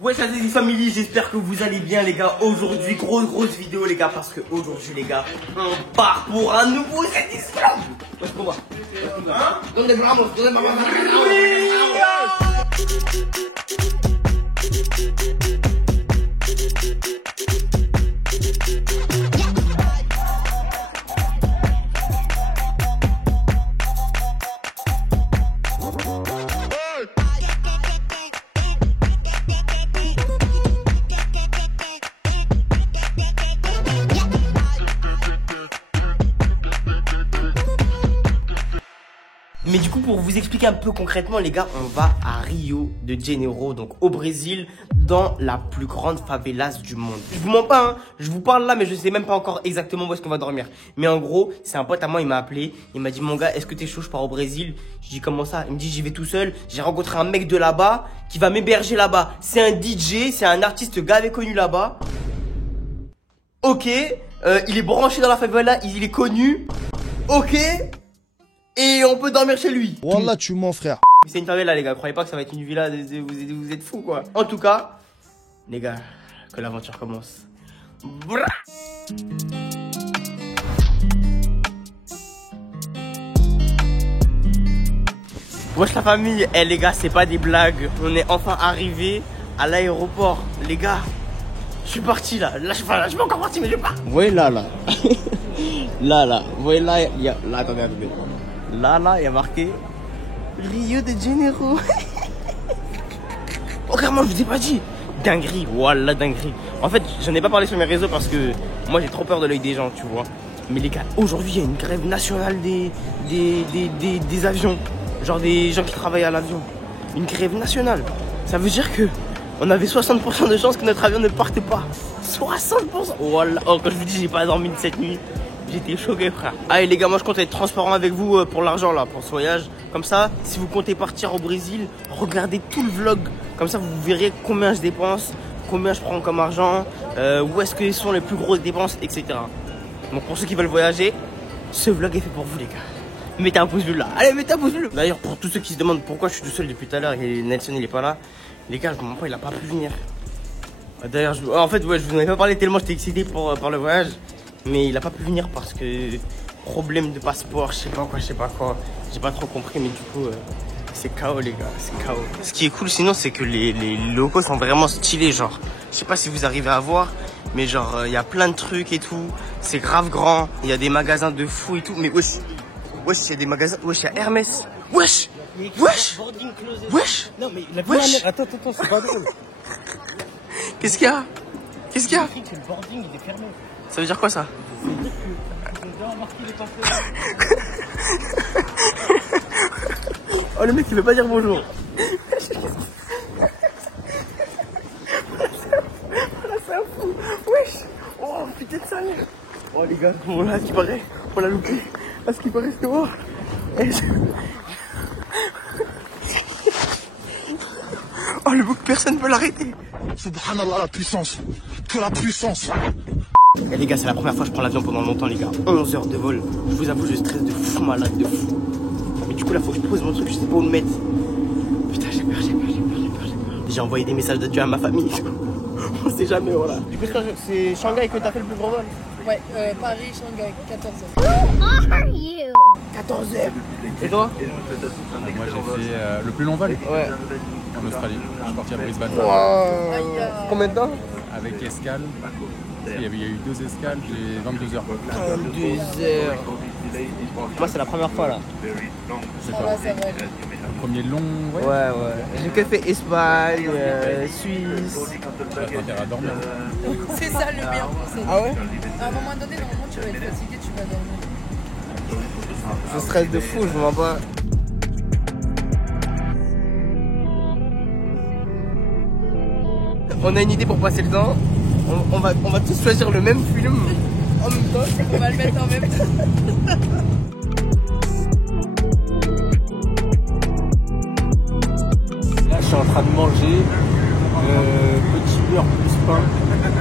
Ouais, ça c'est family, j'espère que vous allez bien les gars. Aujourd'hui, grosse vidéo les gars, parce que aujourd'hui les gars, on part pour un nouveau set Islam. Ouais, pour moi. Hein? Donne des bramos, donne des bramos. Mais du coup, pour vous expliquer un peu concrètement, les gars, on va à Rio de Janeiro, donc au Brésil, dans la plus grande favelas du monde. Je vous mens pas, hein, je vous parle là, mais je sais même pas encore exactement où est-ce qu'on va dormir. Mais en gros, c'est un pote à moi, il m'a appelé, il m'a dit, mon gars, est-ce que t'es chaud, je pars au Brésil? Je dis, comment ça? Il me dit, j'y vais tout seul, j'ai rencontré un mec de là-bas, qui va m'héberger là-bas. C'est un DJ, c'est un artiste gavé connu là-bas. Ok, il est branché dans la favela, il est connu. Ok. Et on peut dormir chez lui. Wallah, tu mens, frère. C'est une favela, les gars. Croyez pas que ça va être une villa. Vous êtes fous, quoi. En tout cas, les gars, que l'aventure commence. Bra. Wesh la famille. Eh les gars, c'est pas des blagues. On est enfin arrivé à l'aéroport. Les gars, je suis parti là. Là, je suis pas encore parti, mais je pars. Vous voyez là. Là. Vous voyez là, il y a... Là, attendez. Là, il y a marqué Rio de Janeiro. Oh, carrément, je vous ai pas dit. Dinguerie, voilà, dinguerie. En fait, j'en ai pas parlé sur mes réseaux parce que moi, j'ai trop peur de l'œil des gens, tu vois. Mais les gars, aujourd'hui, il y a une grève nationale des avions. Genre des gens qui travaillent à l'avion. Une grève nationale. Ça veut dire que on avait 60% de chances que notre avion ne parte pas. 60%. Voilà. Oh, quand je vous dis, j'ai pas dormi de cette nuit. J'étais choqué, frère. Allez les gars, moi je compte être transparent avec vous pour l'argent là, pour ce voyage. Comme ça, si vous comptez partir au Brésil, regardez tout le vlog. Comme ça, vous verrez combien je dépense, combien je prends comme argent, où est-ce que sont les plus grosses dépenses, etc. Donc pour ceux qui veulent voyager, ce vlog est fait pour vous les gars. Mettez un pouce bleu là. Allez, mettez un pouce bleu. D'ailleurs, pour tous ceux qui se demandent pourquoi je suis tout seul depuis tout à l'heure et Nelson il est pas là, les gars, je me mens pas, il a pas pu venir. D'ailleurs, en fait, ouais, je vous en ai pas parlé tellement j'étais excité par le voyage. Mais il a pas pu venir parce que problème de passeport, je sais pas quoi. J'ai pas trop compris, mais du coup, c'est KO les gars, c'est KO. Ce qui est cool sinon, c'est que les locaux sont vraiment stylés, genre. Je sais pas si vous arrivez à voir, mais genre, il y a plein de trucs et tout. C'est grave grand, il y a des magasins de fou et tout. Mais wesh, il y a des magasins, wesh, il y a Hermès. Wesh. Non mais la wesh. Attends, c'est pas drôle. Qu'est-ce qu'il y a? Le boarding il est fermé. Ça veut dire quoi ça? Oh le mec il veut pas dire bonjour. C'est un fou. Wesh. Oh putain de salaire. Oh les gars, bon là à ce qui paraît, on l'a loupé. À ce qui paraît c'est mort. Oh le bouc, personne peut l'arrêter. Subhanallah, la puissance. Que la puissance. Et les gars, c'est la première fois que je prends l'avion pendant longtemps, les gars. 11 heures de vol. Je vous avoue, je stresse de fou, malade de fou. Mais du coup, là, faut que je pose mon truc, je sais pas où le mettre. Putain, j'ai peur. J'ai envoyé des messages d'adieu à ma famille. On sait jamais, voilà. Du coup, c'est Shanghai que t'as fait le plus gros vol? Ouais, Paris, Shanghai, 14h. Who are you? 14 heures. Et toi? Moi j'ai fait le plus long vol Ouais. en Australie. Je suis parti à Brisbane Combien de temps? avec escale. Il y a eu 2 escales, j'ai 22 heures. 22 heures. Moi, c'est la première fois là. C'est Ça quoi va, ça va. le premier long voyage? Ouais. J'ai que fait Espagne, Suisse. T'as intérêt à dormir. C'est ça le bien. Ah ouais? À un moment donné, normalement, tu vas être fatigué, tu vas dormir. Je stresse de fou, je vous mens pas. On a une idée pour passer le temps. On va tous choisir le même film en même temps. On va le mettre en même temps. Là je suis en train de manger petit beurre plus pain.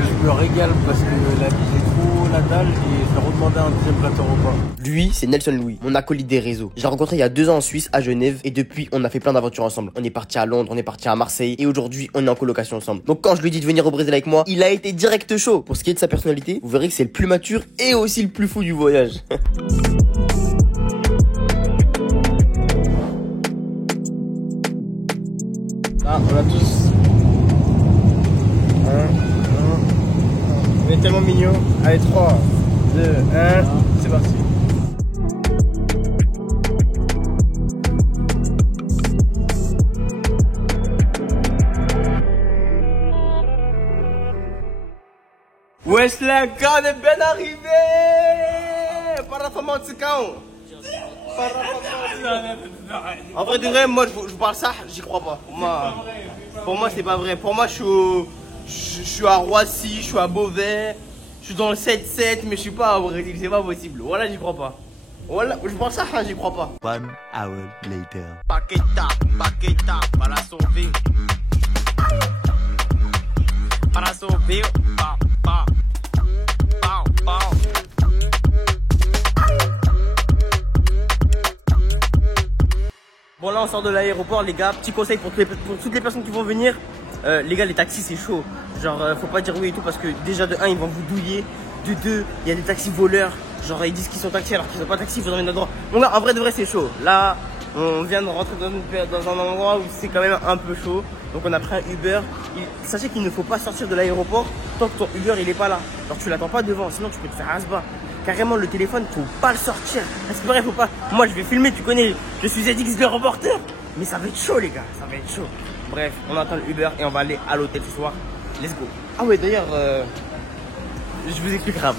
Je me régale parce que la vie c'est trop la dalle et je vais redemander un deuxième plateau repas. Lui, c'est Nelson Louis, mon acolyte des réseaux. Je l'ai rencontré il y a 2 ans en Suisse, à Genève, et depuis, on a fait plein d'aventures ensemble. On est parti à Londres, on est parti à Marseille, et aujourd'hui, on est en colocation ensemble. Donc quand je lui ai dit de venir au Brésil avec moi, il a été direct chaud. Pour ce qui est de sa personnalité, vous verrez que c'est le plus mature et aussi le plus fou du voyage. Ah, on a tous. On est tellement mignons. Allez, 3, 2, 1, c'est parti. Wesh la gars, on est bien arrivé. En vrai de vrai, moi je vous parle ça, j'y crois pas. Pour moi c'est pas vrai. Pour moi je suis à Roissy, je suis à Beauvais, je suis dans le 7-7, mais je suis pas au Brésil, c'est pas possible. Voilà, j'y crois pas. Voilà, je parle ça, j'y crois pas. 1 hour later. Paqueta, para sauver. Para sauver, pa. Bon là on sort de l'aéroport les gars, petit conseil pour toutes les personnes qui vont venir, les gars les taxis c'est chaud, genre faut pas dire oui et tout parce que déjà de 1 ils vont vous douiller, de 2 il y a des taxis voleurs, genre ils disent qu'ils sont taxis alors qu'ils sont pas taxis, il faut emmèner endroit. Bon là en vrai de vrai c'est chaud, là on vient de rentrer dans un endroit où c'est quand même un peu chaud, donc on a pris un Uber, sachez qu'il ne faut pas sortir de l'aéroport tant que ton Uber il est pas là, genre tu l'attends pas devant sinon tu peux te faire asbas. Carrément le téléphone, faut pas le sortir. C'est vrai, faut pas. Moi je vais filmer, tu connais, je suis ZX le reporter. Mais ça va être chaud les gars, ça va être chaud. Bref, on attend le Uber et on va aller à l'hôtel ce soir. Let's go. Ah ouais d'ailleurs, je vous explique grave.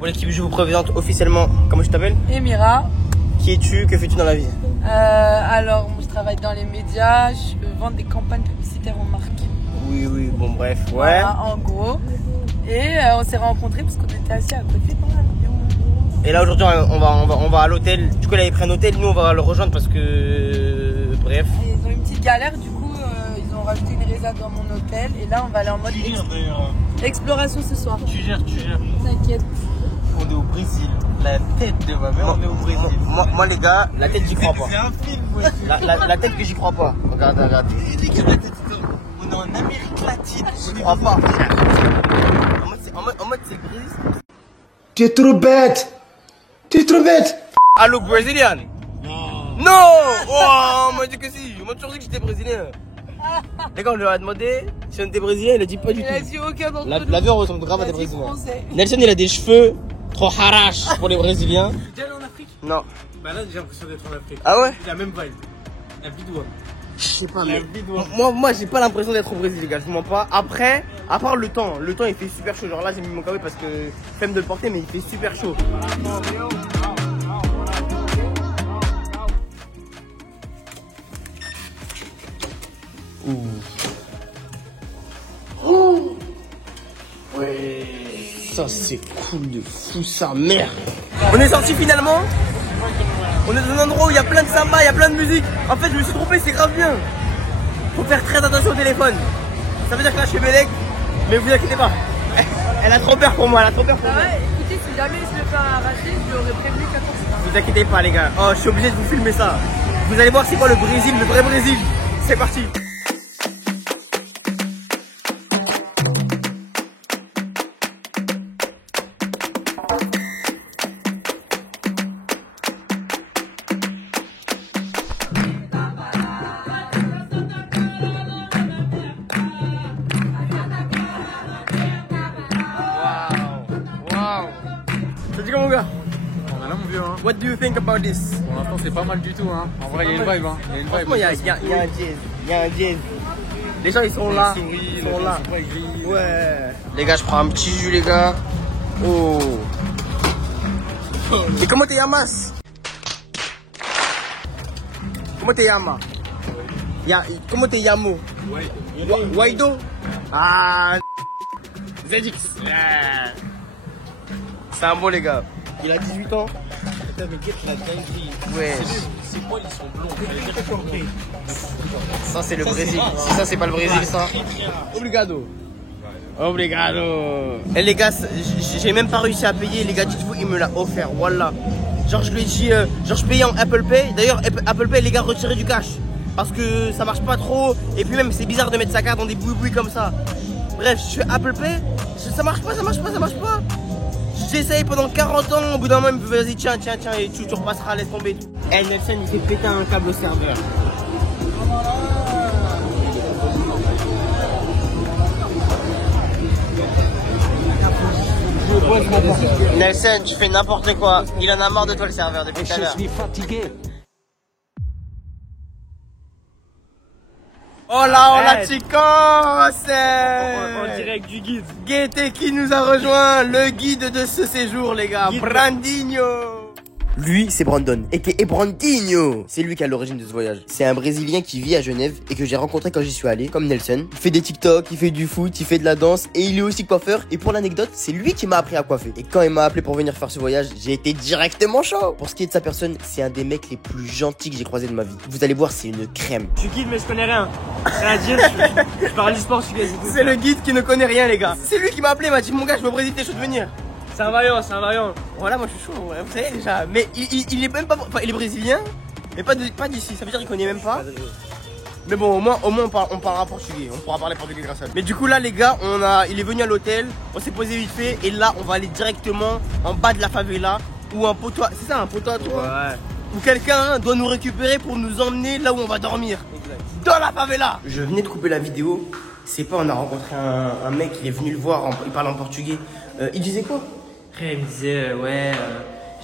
Bon l'équipe, je vous présente officiellement, comment je t'appelle? Emira. Qui es-tu? Que fais-tu dans la vie? Alors, moi, je travaille dans les médias, je vends des campagnes publicitaires aux marques. Oui, bon bref, ouais. Voilà, en gros. Et on s'est rencontrés parce qu'on était assis à côté dans l'avion. Et là aujourd'hui on va à l'hôtel. Du coup il avait pris un hôtel, nous on va le rejoindre parce que... Bref. Et ils ont eu une petite galère, du coup ils ont rajouté une résa dans mon hôtel. Et là on va aller en mode exploration ce soir. Tu gères. T'inquiète. On est au Brésil. La tête de ma mère, on est au Brésil. Moi les gars, la tête j'y crois pas. C'est un film moi. La tête que j'y crois pas. Regarde. On est en Amérique latine. J'y crois pas. En mode c'est le Brésil. Tu es trop bête. Allô Brésilien? Non. Oh, on m'a dit que si. On m'a toujours dit que j'étais brésilien. Les gars, on lui a demandé si on était brésilien, il a dit pas du tout. Il a dit aucun d'entre nous. L'avion ressemble grave à des brésiliens. Français. Nelson, il a des cheveux trop harash pour les brésiliens. T'es allé en Afrique? Non. Bah là j'ai l'impression d'être en Afrique. Ah ouais? La même vibe. La vidéo. Je sais pas, mais moi j'ai pas l'impression d'être au Brésil, les gars, je vous mens pas. Après, à part le temps il fait super chaud. Genre là, j'ai mis mon café parce que flemme de le porter, mais il fait super chaud. Oh ouais, ça c'est cool de fou sa mère. On est sorti finalement. On est dans un endroit où il y a plein de samba, il y a plein de musique. En fait je me suis trompé, c'est grave bien. Faut faire très attention au téléphone. Ça veut dire que là je suis Bélec, mais vous inquiétez pas. Elle a trop peur pour moi, Ah ouais, écoutez, si jamais je le fais arracher, je lui aurais prévenu qu'à ton. Vous inquiétez pas les gars. Oh, je suis obligé de vous filmer ça. Vous allez voir c'est quoi le Brésil, le vrai Brésil. C'est parti. Ça dit quoi mon gars? On a là mon vieux hein. What do you think about this? Pour l'instant c'est pas mal du tout hein. En vrai il y a une vibe hein. Il y a une vibe. Franchement il y a un jazz. Les gens ils sont là. Ils sont là. Ouais. Les gars je prends un petit jus les gars. Oh. Et comment te llamas? Comment te llamas? Comment te llamo? Waido. Ah. ZX. C'est un bon les gars. Il a 18 ans. putain, mais guette la dinguerie. Ouais. Ces poils, ils sont blonds. Ça veut dire qu'ils sont Ça c'est le Brésil. Si ça c'est pas le Brésil, ça. Obrigado. Obrigado. Et les gars, j'ai même pas réussi à payer. Les gars, dites-vous, il me l'a offert. Voilà. Genre, je lui ai dit, genre, je payais en Apple Pay. D'ailleurs, Apple Pay, les gars, retirez du cash. Parce que ça marche pas trop. Et puis même, c'est bizarre de mettre sa carte dans des boui-boui comme ça. Bref, je fais Apple Pay. Ça marche pas, ça marche pas, ça marche pas. J'essaye pendant 40 ans. Au bout d'un moment, il me dit, vas-y, tiens, et tu repasseras, laisse tomber. Et Nelson, il fait péter un câble au serveur. Nelson, tu fais n'importe quoi. Il en a marre de toi le serveur depuis tout à l'heure. Je suis fatigué. Hola chicos! en direct du guide. Gaieté qui nous a rejoint, le guide de ce séjour les gars, Brandinho. Lui, c'est Brandon, et Brandinho. C'est lui qui a l'origine de ce voyage. C'est un Brésilien qui vit à Genève et que j'ai rencontré quand j'y suis allé, comme Nelson. Il fait des TikTok, il fait du foot, il fait de la danse et il est aussi coiffeur. Et pour l'anecdote, c'est lui qui m'a appris à coiffer. Et quand il m'a appelé pour venir faire ce voyage, j'ai été directement chaud. Pour ce qui est de sa personne, c'est un des mecs les plus gentils que j'ai croisé de ma vie. Vous allez voir, c'est une crème. Je suis guide, mais je connais rien. C'est à dire, je parle du sport, je suis guide. C'est le guide qui ne connaît rien les gars. C'est lui qui m'a appelé, m'a dit mon gars, je veux au Brésil, t'es chaud de venir. C'est un variant, c'est un variant. Voilà, moi je suis chaud, vous savez déjà. Mais il est même pas. Enfin, il est brésilien, mais pas d'ici. Ça veut dire qu'il connaît même pas. Mais bon, au moins on parlera portugais. On pourra parler portugais grâce à lui. Mais du coup, là, les gars, il est venu à l'hôtel. On s'est posé vite fait. Et là, on va aller directement en bas de la favela. Où un poteau. C'est ça, un poteau à toi? Ouais. Où quelqu'un doit nous récupérer pour nous emmener là où on va dormir. Exact. Dans la favela. Je venais de couper la vidéo. C'est pas, on a rencontré un mec, il est venu le voir, il parle en portugais. Il disait quoi? Après, il me disait, ouais,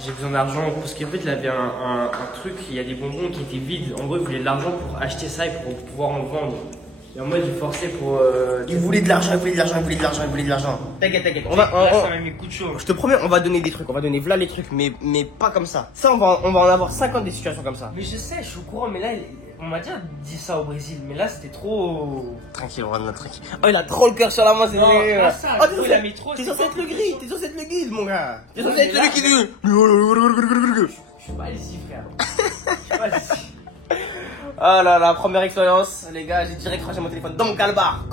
j'ai besoin d'argent. Parce qu'en fait, il avait un truc, il y a des bonbons qui étaient vides. En gros, il voulait de l'argent pour acheter ça et pour pouvoir en vendre. Et en mode, il forçait pour. Il voulait de l'argent, il voulait de l'argent, il voulait de l'argent, il voulait de l'argent. T'inquiète. Là, ça m'a mis coup de chaud. Je te promets, on va donner des trucs, on va donner voilà les trucs, mais pas comme ça. Ça, on va en avoir 50 des situations comme ça. Mais je sais, je suis au courant, mais là, on m'a déjà dit ça au Brésil. Mais là, c'était trop. Tranquille, on va tranquille. Oh, il a trop le cœur sur la main, c'est vrai. Pas ça, Oh, il a mis trop. T'es censé être le gris, t'es censé être le guide, mon gars. T'es censé être celui qui dit. Je suis pas ici, frère. Je suis pas ici. Oh là là, première expérience, les gars, j'ai direct rangé mon téléphone dans mon calbar.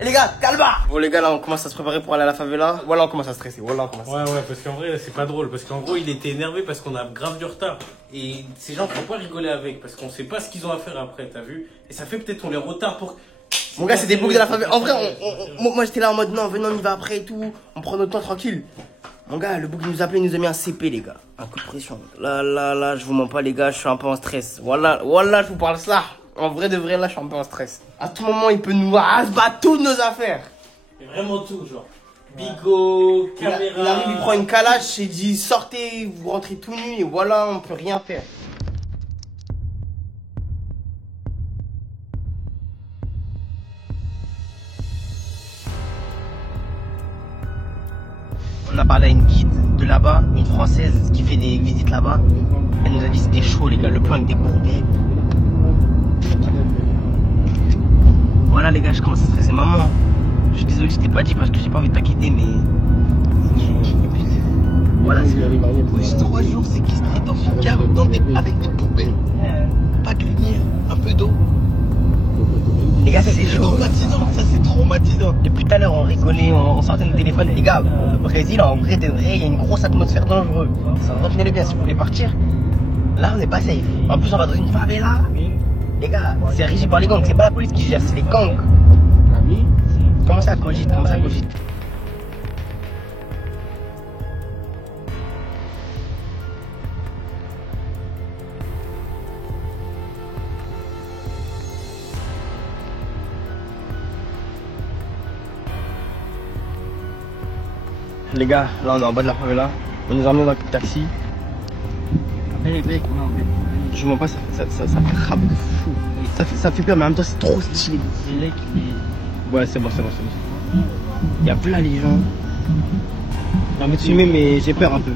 Les gars, calbar. Bon les gars, là on commence à se préparer pour aller à la favela. Voilà, on commence à stresser. Voilà, on commence. Ouais, parce qu'en vrai, c'est pas drôle. Parce qu'en gros, il était énervé parce qu'on a grave du retard. Et ces gens, faut pas rigoler avec. Parce qu'on sait pas ce qu'ils ont à faire après, t'as vu? Et ça fait peut-être on les retarde pour. Mon gars, c'est des boucs de la favela. En vrai, moi j'étais là en mode non, venez, on y va après et tout. On prend notre temps tranquille. Mon gars, le bouc qui nous appelait, il nous a mis un CP, les gars. Un coup de pression. Là, je vous mens pas, les gars, je suis un peu en stress. Voilà, je vous parle ça. En vrai de vrai, là, je suis un peu en stress. À tout moment, il peut nous battre toutes nos affaires. Mais vraiment tout, genre. Bigot, caméra. Il arrive, il prend une calache et dit sortez, vous rentrez tout nu et voilà, on peut rien faire. On a parlé à une guide de là-bas, une française qui fait des visites là-bas. Elle nous a dit c'était chaud les gars, le plan était courbé. Voilà les gars, je commence à stresser maman. Je suis désolé, je t'ai pas dit parce que j'ai pas envie de t'inquiéter, mais... Voilà, c'est 3 jours séquestrés dans une cave avec des poubelles. Pas de lumière, un peu d'eau. Les gars, ça c'est traumatisant, ça c'est traumatisant. Depuis tout à l'heure, on rigolait, on sortait nos téléphones. Les gars, au Brésil, en vrai de vrai, il y a une grosse atmosphère dangereuse. Ça retenez-le bien si vous voulez partir. Là, on n'est pas safe. En plus, on va dans une favela. Les gars, c'est régi par les gangs, c'est pas la police qui gère, c'est les gangs. Comment ça cogite, Les gars, là on est en bas de la favela, on nous a emmenés dans le taxi. Je vois pas, ça fait rap de fou. Ça fait peur, mais en même temps c'est trop stylé. Ouais, c'est bon. Il y a plein les gens. J'ai envie de filmer, mais j'ai peur un peu.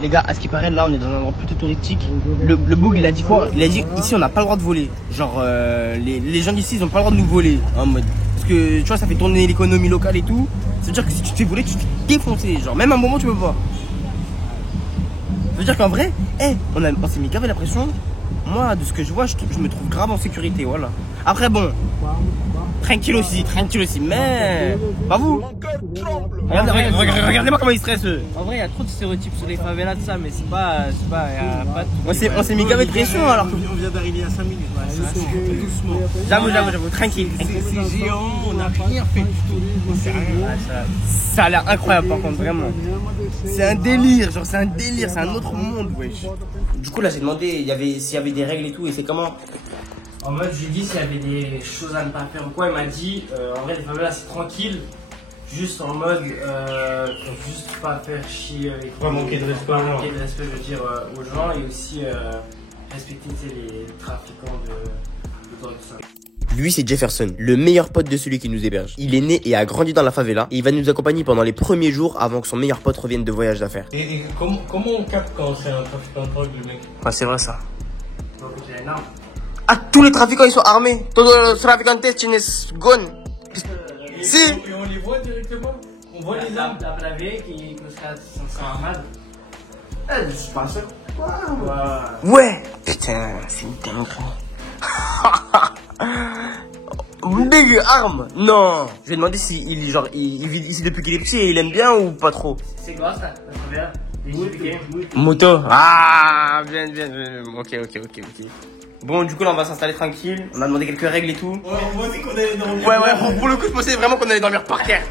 Les gars, à ce qui paraît, là, on est dans un endroit plutôt touristique. Le boug, il a dit quoi? Il a dit ici, on n'a pas le droit de voler. Genre, les gens d'ici, ils ont pas le droit de nous voler. En mode. Parce que, tu vois, ça fait tourner l'économie locale et tout. Ça veut dire que si tu te fais voler, tu te fais défoncer. Genre, même un moment, tu peux pas. Ça veut dire qu'en vrai, on s'est mis grave la pression. Moi, de ce que je vois, je me trouve grave en sécurité, voilà. Après, bon, tranquille aussi, mais pas vous. Regardez-moi comment ils stressent eux. En vrai, il y a trop de stéréotypes sur les favelas de ça, mais c'est pas, y a pas On s'est mis grave de pression alors que. On vient d'arriver à 5 minutes. Doucement. J'avoue, tranquille. C'est géant, on n'a rien fait du tout. Ça a l'air incroyable par contre, vraiment. C'est un délire, genre c'est un autre monde, wesh. Du coup là j'ai demandé s'il y avait des règles et tout, et c'est comment? En mode, je lui ai dit s'il y avait des choses à ne pas faire ou quoi, il m'a dit en vrai, les favelas c'est tranquille, juste en mode, juste pas faire chier avec Pas manquer de respect, manquer de respect, je veux dire, aux gens, et aussi respecter les trafiquants de drogue, tout ça. Lui c'est Jefferson, le meilleur pote de celui qui nous héberge. Il est né et a grandi dans la favela et il va nous accompagner pendant les premiers jours avant que son meilleur pote revienne de voyage d'affaires. Et comment on capte quand c'est un trafiquant de drogue, le mec? Ah c'est vrai ça. Donc j'ai une arme. Ah tous les trafiquants ils sont armés. Todos los traficantes tienes gun. Si. Et on les voit directement? On voit les armes? La blague qui sont armades. Je suis pas sûr. Ouais. Ouais. Putain, c'est une dinguerie. Dégueu, arme. Non. Je vais demander si il vit ici depuis qu'il est petit et il aime bien ou pas trop. C'est quoi ça, la favela? Moto. Ah, bien. Ok. Bon, du coup là on va s'installer tranquille. On a demandé quelques règles et tout. On dit qu'on allait dormir. Ouais, pour le coup je pensais vraiment qu'on allait dormir par terre.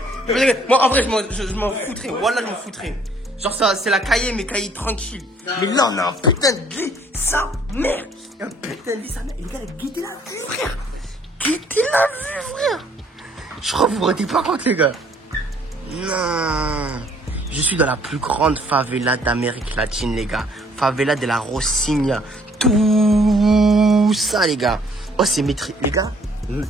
Moi en vrai je m'en foutrais. Voilà, je m'en foutrais. Genre ça c'est la cahier mais cahier tranquille. Mais là on a un putain de lit, sa mère. Un putain de lit, sa mère. Et les gars, guettez la vue, frère. Guettez la vue, frère. Je crois que vous vous rendez pas compte, les gars. Non. Je suis dans la plus grande favela d'Amérique latine, les gars. Favela de la Rocinha. Tout ça, les gars. Oh, c'est maîtrisé. Les gars,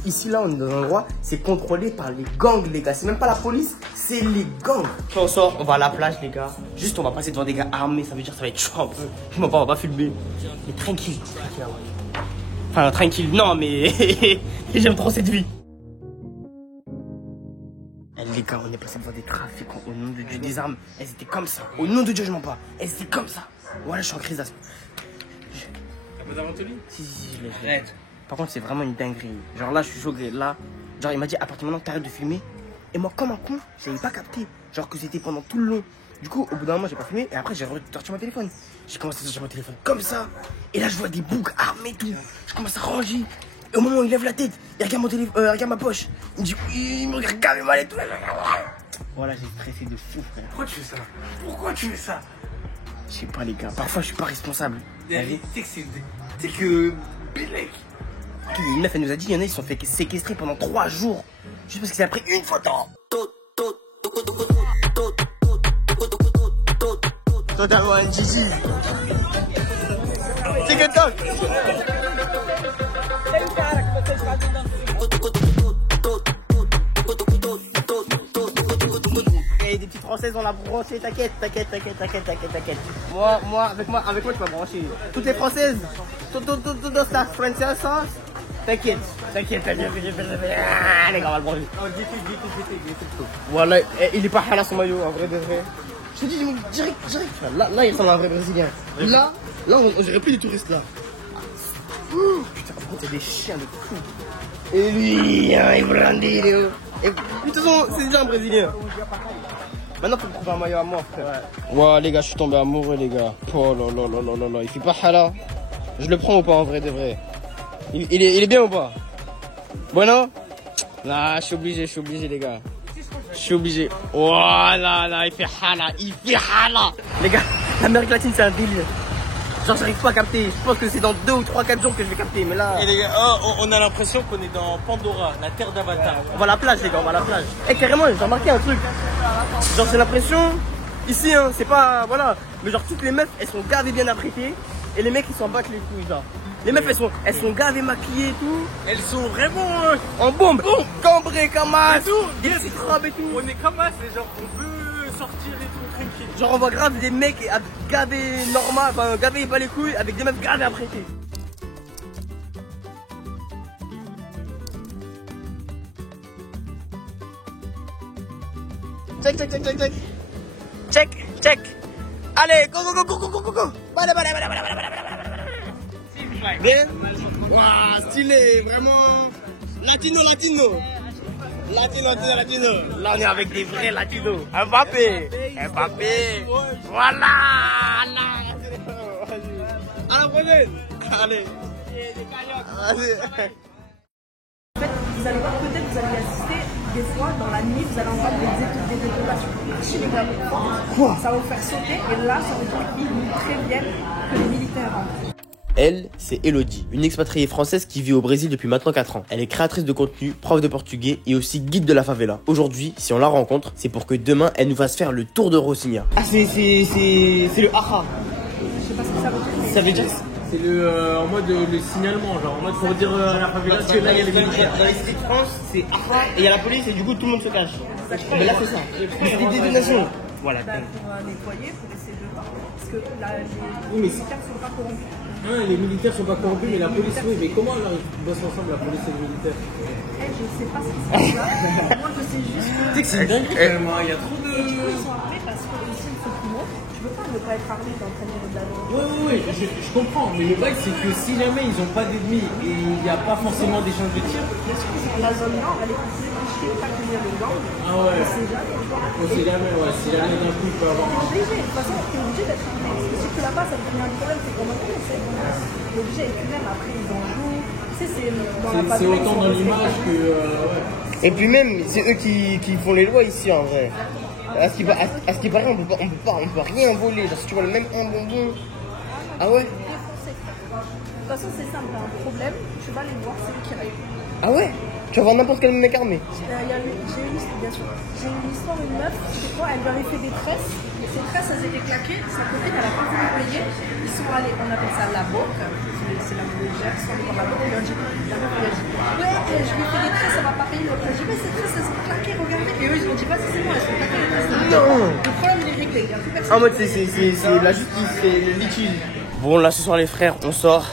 ici, là, on est dans un endroit, c'est contrôlé par les gangs, les gars. C'est même pas la police, c'est les gangs. Quand on sort, on va à la plage, les gars. Juste, on va passer devant des gars armés. Ça veut dire que ça va être chaud un peu. Je m'en vais, on va pas filmer. Mais tranquille. Enfin, tranquille. Non, mais j'aime trop cette vie. Les gars, on est passé devant des trafiquants au nom de Dieu, des armes. Elles étaient comme ça. Au nom de Dieu, je mens pas. Elles étaient comme ça. Voilà, je suis en crise d'asthme. T'as pas d'Aventoli? Si, je l'ai fait. Par contre, c'est vraiment une dinguerie. Genre là, je suis choqué. Là, genre, il m'a dit à partir de maintenant, t'arrêtes de filmer. Et moi, comme un con, j'avais pas capté. Genre que c'était pendant tout le long. Du coup, au bout d'un moment, j'ai pas filmé. Et après, j'ai sorti mon téléphone. J'ai commencé à sortir mon téléphone comme ça. Et là, je vois des boucs armés et tout. Je commence à ranger. Et au moment où il lève la tête, il regarde mon téléphone, regarde ma poche. Il me dit, il me regarde mal et tout. Voilà, j'ai stressé de fou, frère. Pourquoi tu fais ça? Je sais pas, les gars. Parfois, je suis pas responsable. Tu sais que Bélec. Une meuf, elle nous a dit, il y en a, ils se sont fait séquestrer pendant 3 jours. Juste parce qu'ils avaient pris une photo. Totalement un Gigi. TikTok. Et des petites françaises, on l'a branché, t'inquiète. Moi, avec moi, tu vas brancher. Toutes les françaises, todas las francesas, t'inquiète. Ah, les gars, on va le brancher. Voilà, il est pas halal son maillot, en vrai de vrai. Je te dis, direct. Là, il ressemble à un vrai Brésilien. Là, on dirait plus des touristes là. Putain, par contre, il y a des chiens de fou. Et lui, il me rend des vidéos. Et de toute façon, c'est déjà un Brésilien. Maintenant, faut me trouver un maillot à moi, frère. Ouais, les gars, je suis tombé amoureux, les gars. Oh là, il fait pas hala. Je le prends ou pas en vrai de vrai? Il est bien ou pas? Bueno? Là, je suis obligé, les gars. Je suis obligé. Voilà, il fait hala. Les gars, l'Amérique latine, c'est un délire. Genre, j'arrive pas à capter. Je pense que c'est dans 2 ou 3, 4 jours que je vais capter. Mais là. Et les gars, on a l'impression qu'on est dans Pandora, la terre d'Avatar. On va à la plage, les gars, on va à la plage. Eh, carrément, j'ai remarqué un truc. Genre, j'ai l'impression. Ici, hein, c'est pas. Voilà. Mais genre, toutes les meufs, elles sont gavées bien apprêtées. Et les mecs, ils s'en battent les couilles, genre. Les meufs, elles sont gavées maquillées et tout. Elles sont vraiment en bombe. Cambrées, comme as. Des petites robes et tout. On est comme as, c'est genre, on peut sortir et tout, tranquille. Genre, on voit grave des mecs gavés normal, enfin, gavés pas les couilles, avec des meufs gavées apprêtées. check, check, check, check, check. Check, check. Allez, go, go, go, go, go, go, go, go. Allez. Bien. Waouh, stylé, vraiment. Latino. Là, on est avec des vrais latinos. Mbappé. Voilà. À la prochaine. Allez. En fait, vous allez voir, peut-être vous allez assister des fois dans la nuit, vous allez entendre des détonations archi-méga fortes. Quoi? Ça va vous faire sauter et là, ça veut dire qu'ils nous préviennent que les militaires rentrent. Elle, c'est Elodie, une expatriée française qui vit au Brésil depuis maintenant 4 ans. Elle est créatrice de contenu, prof de portugais et aussi guide de la favela. Aujourd'hui, si on la rencontre, c'est pour que demain, elle nous fasse faire le tour de Rocinha. Ah, c'est le aha. Je sais pas ce que ça veut dire. Ça veut dire C'est en mode le signalement, genre en mode pour dire à la favela que là il y a les militaires. Dans les cités de France, c'est aha et il y a la police et du coup tout le monde se cache. Mais là, c'est ça. C'est des détonations. Voilà. Pour nettoyer, pour essayer de voir. Parce que là, les mais militaires ne sont pas corrompus. Les militaires sont pas corrompus, mais la police, oui. Mais comment alors ils bossent ensemble, la police et les militaires? Je sais pas ce qui se passe là. Moi, je sais juste que. Tu sais que c'est une dinguerie quand même, il y a trop de. Et du coup, ils sont armés parce que ici, il faut plus long. Tu peux pas ne pas être armé dans le train de la loi. Oui, je comprends. Mais le bail, c'est que si jamais ils n'ont pas d'ennemis et il n'y a pas forcément d'échange de tirs. Bien sûr, la zone nord, elle est considérée pas que le gang. Ah ouais. On sait jamais, tu vois. On sait jamais, ouais. Si jamais d'un coup il peut avoir. T'es obligé, de toute façon, t'es obligé d'être armé. C'est que là-bas, ça devient un problème, c'est qu'on a commencé. T'es obligé d'être même, après ils en jouent. Tu sais, c'est dans la C'est autant dans l'image que. Ouais. Et puis même, c'est eux qui font les lois ici en vrai. À ce qui paraît, on peut pas rien voler. Genre si tu vois le même un bonbon. Ah ouais? De toute façon, c'est simple, t'as un problème, tu vas les voir, c'est eux qui règlent. Ah ouais? Tu vas voir n'importe quel mec armé. Bien sûr. J'ai une histoire, une meuf, c'est quoi? Elle lui avait fait des tresses, et ces tresses, elles étaient claquées, sa copine, elle a pas voulu payer. Ils sont allés, on appelle ça la boque, c'est la boulangère, ils sont allés dans la boque, ils lui ont dit, la meuf, elle a dit, ouais, je lui ai fait des tresses, elle va pas payer. L'autre, elle a dit, mais ces tresses, elles sont claquées, regardez. Et eux, ils ont dit, vas-y, c'est bon, elles sont claquées, les tresses. Non. Le problème, il est réglé, il y a plus personne. En mode, c'est la justice, c'est le litige. Bon, là, ce soir, les frères, on sort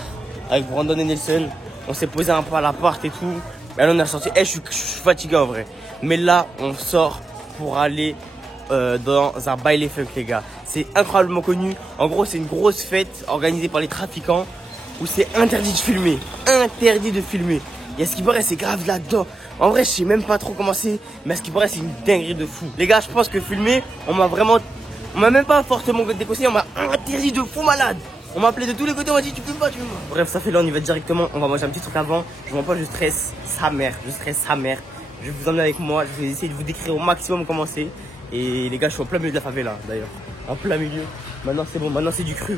avec Brandon et Nelson. On s'est posé un peu à l'appart et tout. Là, on a sorti. Je suis fatigué en vrai. Mais là, on sort pour aller dans un baile funk, les gars. C'est incroyablement connu. En gros, c'est une grosse fête organisée par les trafiquants où c'est interdit de filmer. Interdit de filmer. Et à ce qui paraît, c'est grave là-dedans. En vrai, je sais même pas trop comment c'est. Mais à ce qui paraît, c'est une dinguerie de fou. Les gars, je pense que filmer, on m'a même pas fortement déconseillé. On m'a interdit de fou malade. On m'a appelé de tous les côtés, on m'a dit tu peux pas. Bref, ça fait là, on y va directement. On va manger un petit truc avant. Je vois pas, je stresse sa mère. Je vais vous emmener avec moi. Je vais essayer de vous décrire au maximum comment c'est. Et les gars, je suis en plein milieu de la favela d'ailleurs. En plein milieu. Maintenant c'est bon, maintenant c'est du cru.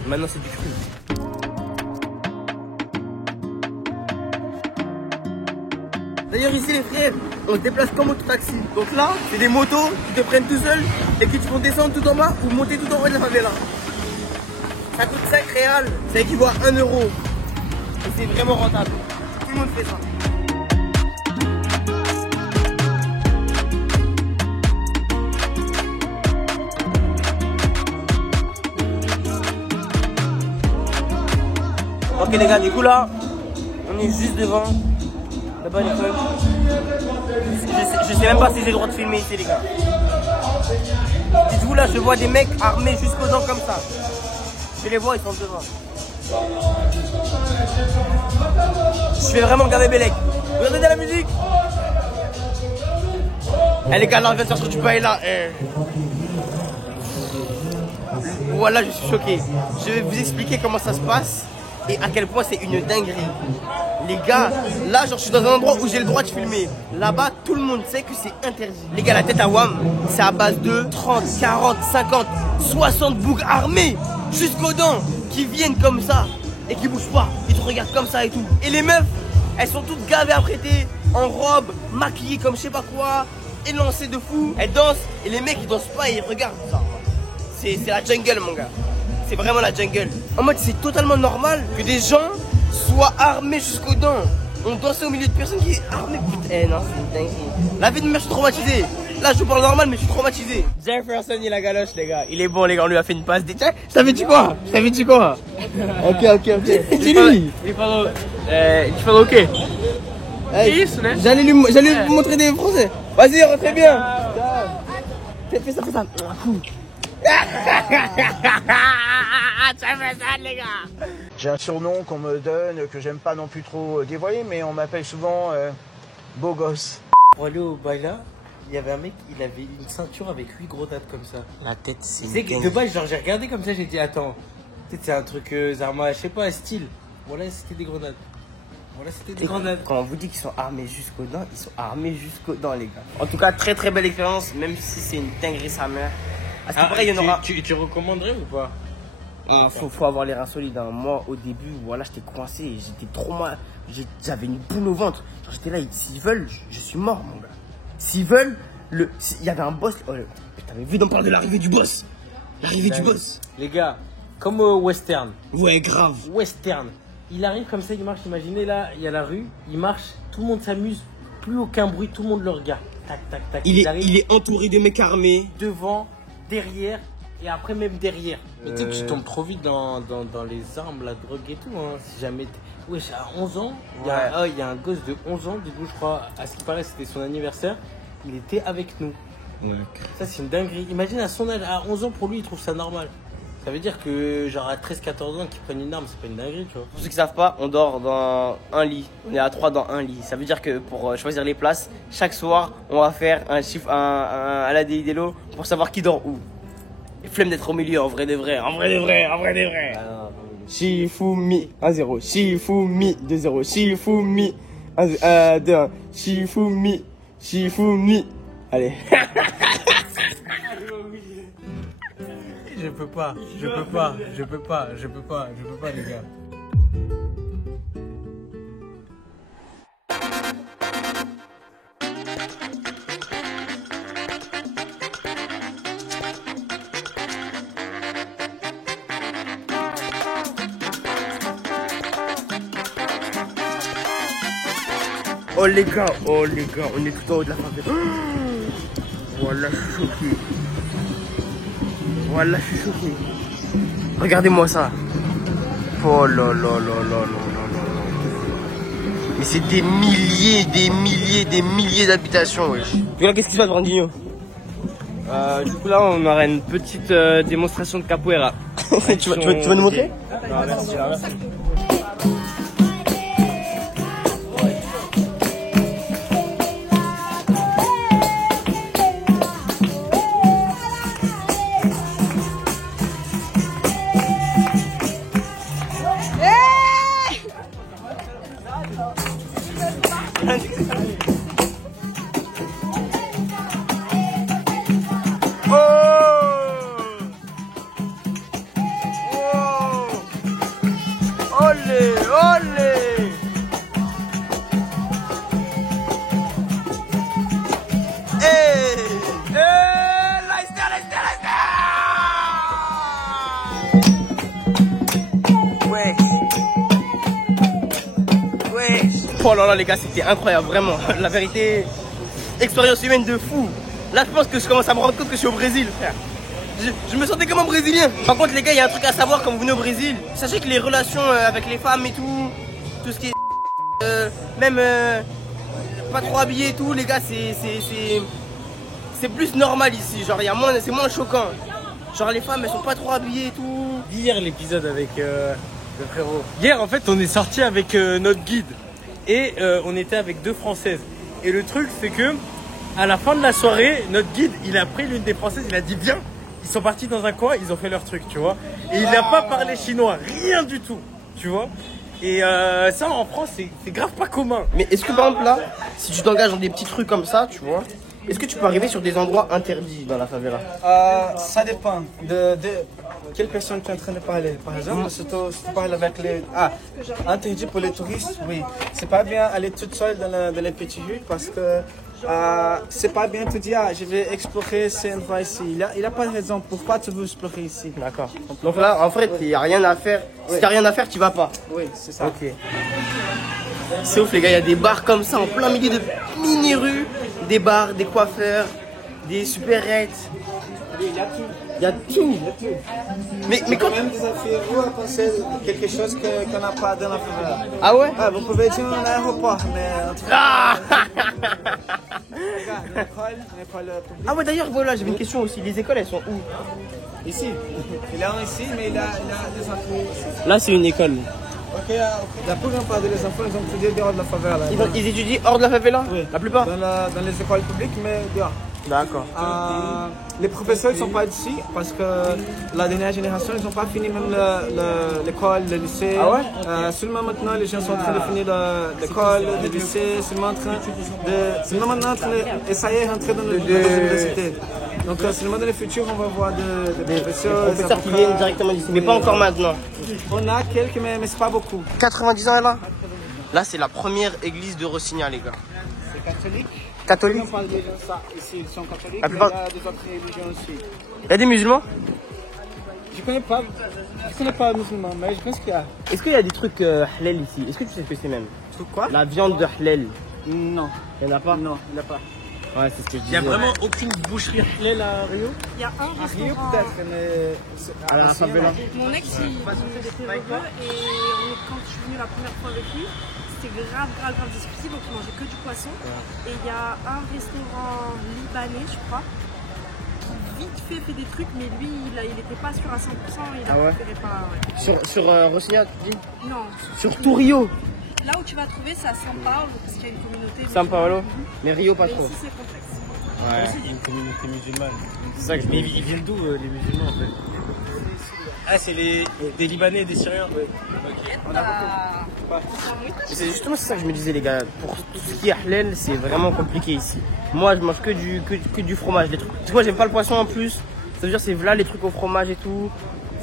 D'ailleurs ici les frères, on se déplace comme au taxi. Donc là, c'est des motos qui te prennent tout seul et qui te font descendre tout en bas ou monter tout en haut de la favela. Ça coûte 5 réals, ça équivaut à 1 euro. Et c'est vraiment rentable. Tout le monde fait ça. Ok les gars, du coup là, on est juste devant. Là-bas les feux. Je sais même pas si j'ai le droit de filmer ici les gars. Dites-vous là, je vois des mecs armés jusqu'aux dents comme ça. Je les vois, ils sont devant. Je vais vraiment garder Bélec. Vous entendez la musique? Eh les gars, là on vient de sortir du paella. Voilà, je suis choqué. Je vais vous expliquer comment ça se passe et à quel point c'est une dinguerie. Les gars, là genre je suis dans un endroit où j'ai le droit de filmer. Là-bas, tout le monde sait que c'est interdit. Les gars, la tête à Wam, c'est à base de 30, 40, 50, 60 boucs armés jusqu'aux dents qui viennent comme ça et qui bougent pas. Ils te regardent comme ça et tout. Et les meufs, elles sont toutes gavées apprêtées, en robe, maquillées comme je sais pas quoi, élancées de fou. Elles dansent et les mecs ils dansent pas et ils regardent ça. C'est la jungle mon gars. C'est vraiment la jungle. En mode c'est totalement normal que des gens soient armés jusqu'aux dents. On dansait au milieu de personnes qui sont armées. Putain, non, c'est une dinguerie. La vie de mère, je suis traumatisé. Là, je parle normal, mais je suis traumatisé. Jefferson, il a galoche, les gars. Il est bon, les gars. On lui a fait une passe. Tiens, je t'avais dit quoi? Ok. Dis-lui. Il faut ok. Hey, j'allais lui montrer des français. Vas-y, rentrez bien. Fais ça, fais ça. Ça fait ça, les gars. J'ai un surnom qu'on me donne, que j'aime pas non plus trop dévoiler, mais on m'appelle souvent beau gosse. Pour aller au Bala, il y avait un mec, il avait une ceinture avec 8 grenades comme ça. La tête, c'est Tu sais que de base, genre j'ai regardé comme ça, j'ai dit attends, peut-être c'est un truc Zarma, je sais pas, style. Voilà, c'était des grenades. Voilà, c'était des grenades. Quand on vous dit qu'ils sont armés jusqu'aux dents, ils sont armés jusqu'aux dents, les gars. En tout cas, très très belle expérience, même si c'est une dinguerie sa mère. À ce qui paraît, il y en aura. Tu recommanderais ou pas? Ah, faut avoir les reins solides. Hein. Moi, au début, voilà, j'étais coincé, j'étais trop mal. J'avais une boule au ventre. Genre, j'étais là, s'ils veulent, je suis mort, mon gars. S'ils veulent, il y avait un boss. Oh, t'avais vu d'en parler de l'arrivée du boss? L'arrivée du boss. Les gars, comme au western. Ouais, grave. Western. Il arrive comme ça, il marche. Imaginez là, il y a la rue, il marche, tout le monde s'amuse, plus aucun bruit, tout le monde le regarde. Tac, tac, tac. Il est entouré de mecs armés. Devant, derrière et après même derrière. Mais tu sais que tu tombes trop vite dans les armes, la drogue et tout. Hein, si jamais. Wesh, à 11 ans, il y a un gosse de 11 ans, du coup, je crois, à ce qui paraît, c'était son anniversaire. Il était avec nous. Ouais. Ça, c'est une dinguerie. Imagine à son âge, à 11 ans, pour lui, il trouve ça normal. Ça veut dire que, genre, à 13-14 ans, qu'ils prennent une arme, c'est pas une dinguerie, tu vois. Pour ceux qui savent pas, on dort dans un lit. On est à 3 dans un lit. Ça veut dire que pour choisir les places, chaque soir, on va faire un chiffre, à la DIDELO pour savoir qui dort où. Et flemme d'être au milieu, en vrai de vrai. En vrai de vrai, en vrai de vrai. Shifumi 1-0. Shifumi 2-0. Shifumi 2-1. Shifumi. Allez. Je peux pas, les gars. Oh les gars, on est tout en haut de la favela. Voilà, je suis choqué. Voilà, je suis choqué. Regardez-moi ça. Oh là là là là là là là. Mais c'est des milliers d'habitations, wesh. Regarde, qu'est-ce qui se passe, Brandinho? Du coup, là, on aura une petite démonstration de capoeira. tu vas nous montrer? Non, merci. Oh là là les gars, c'était incroyable, vraiment. La vérité, expérience humaine de fou. Là je pense que je commence à me rendre compte que je suis au Brésil, frère. Je me sentais comme un Brésilien. Par contre les gars, il y a un truc à savoir quand vous venez au Brésil. Sachez que les relations avec les femmes et tout ce qui est même pas trop habillé et tout, les gars, c'est plus normal ici. Genre c'est moins choquant. Genre les femmes elles sont pas trop habillées et tout. Hier l'épisode avec le frérot. Hier en fait on est sorti avec notre guide. Et on était avec 2 Françaises. Et le truc c'est que à la fin de la soirée, notre guide il a pris l'une des Françaises, il a dit viens. Ils sont partis dans un coin, ils ont fait leur truc, tu vois. Et il n'a pas parlé chinois, rien du tout, tu vois. Et ça en France c'est grave pas commun. Mais est-ce que par exemple là, si tu t'engages dans des petits trucs comme ça, tu vois, est-ce que tu peux arriver sur des endroits interdits dans la favela? Ça dépend de quelle personne tu es en train de parler. Par exemple, si tu parles avec les... interdit pour les touristes, oui. C'est pas bien aller toute seule dans les petites rues parce que c'est pas bien de dire je vais explorer ces endroits ici. Il n'a pas de raison pourquoi tu veux explorer ici. D'accord. Donc là, en fait, il n'y a rien à faire. Si t'as rien à faire, tu vas pas. Oui, c'est ça. Ok. C'est ouf les gars, il y a des bars comme ça en plein milieu de mini-rues. Des bars, des coiffeurs, des supérettes. Il y a tout. Il y a tout. Mais quand même désafiez-vous à penser quelque chose qu'on n'a pas dans la favela. Ah ouais? Ah, vous pouvez dire un aéroport, mais en tout cas. Ah Regarde, l'école publique. Ah ouais, d'ailleurs, voilà, j'avais une question aussi. Les écoles, elles sont où? Ici. Il est en ici, mais il a des enfants ici. Là, c'est une école. Ok. La plupart part des enfants, ils ont étudié dehors de la favela. Ils étudient hors de la favela? Oui. La plupart? Dans les écoles publiques, mais dehors. D'accord. Les professeurs ne sont pas ici parce que la dernière génération, ils n'ont pas fini même l'école, le lycée. Ah ouais? Seulement maintenant, les gens sont en train de finir l'école, le lycée, seulement maintenant en train d'essayer de rentrer dans les universités. Donc seulement dans le futur, on va voir des professeurs Qui viennent directement d'ici, mais pas encore maintenant. On a quelques, mais c'est pas beaucoup. 90 ans, là? Là, c'est la première église de Rossigna, les gars. C'est catholique. Catholique? On parle des gens ça, ici, ils sont catholiques, La mais plupart- il y a des autres religions aussi. Il y a des musulmans? Je connais pas musulman, mais je pense qu'il y a. Est-ce qu'il y a des trucs halal ici? Est-ce que tu sais ce que c'est même? Tout quoi? La viande de halal. Non. Il n'y en a pas? Non, il n'y a pas. Ouais, c'est ce que je Il disais. y a vraiment aucune boucherie halal à Rio? Il y a un À Rio restaurant. peut-être, mais. À la favela. Mon ex, il était heureux et quand je suis venue la première fois avec lui, c'était grave difficile, donc il mangeait que du poisson. Et il y a un restaurant libanais, je crois, qui vite fait des trucs, mais lui, il était pas sûr à 100%, il a Ah ouais? préféré pas. Ouais. Sur Rossigna, tu dis? Non, Sur tout Rio. là où tu vas trouver, c'est à São Paulo, parce qu'il y a une communauté. São Paulo. Mais Rio, pas Mais trop. ici, c'est complexe. Ouais. Il y a une communauté musulmane. C'est ça que je Mais me dis. ils viennent d'où les musulmans en fait? Ah, c'est des Libanais et des Syriens? C'est justement ça que je me disais, les gars. Pour tout ce qui est halal, c'est vraiment compliqué ici. Moi, je mange que du fromage. Des trucs. Parce que moi, j'aime pas le poisson en plus. Ça veut dire, c'est là les trucs au fromage et tout.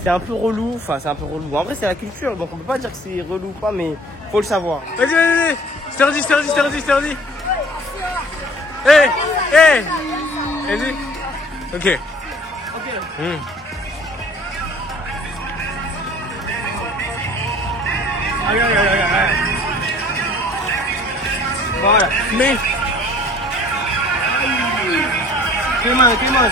C'est un peu relou. Enfin, c'est un peu relou. En vrai, c'est la culture. Donc, on peut pas dire que c'est relou ou pas, mais faut le savoir. Vas-y! Je te redis! Hey! Vas-y! Ok. Allez. Voilà. Mais. Quémale.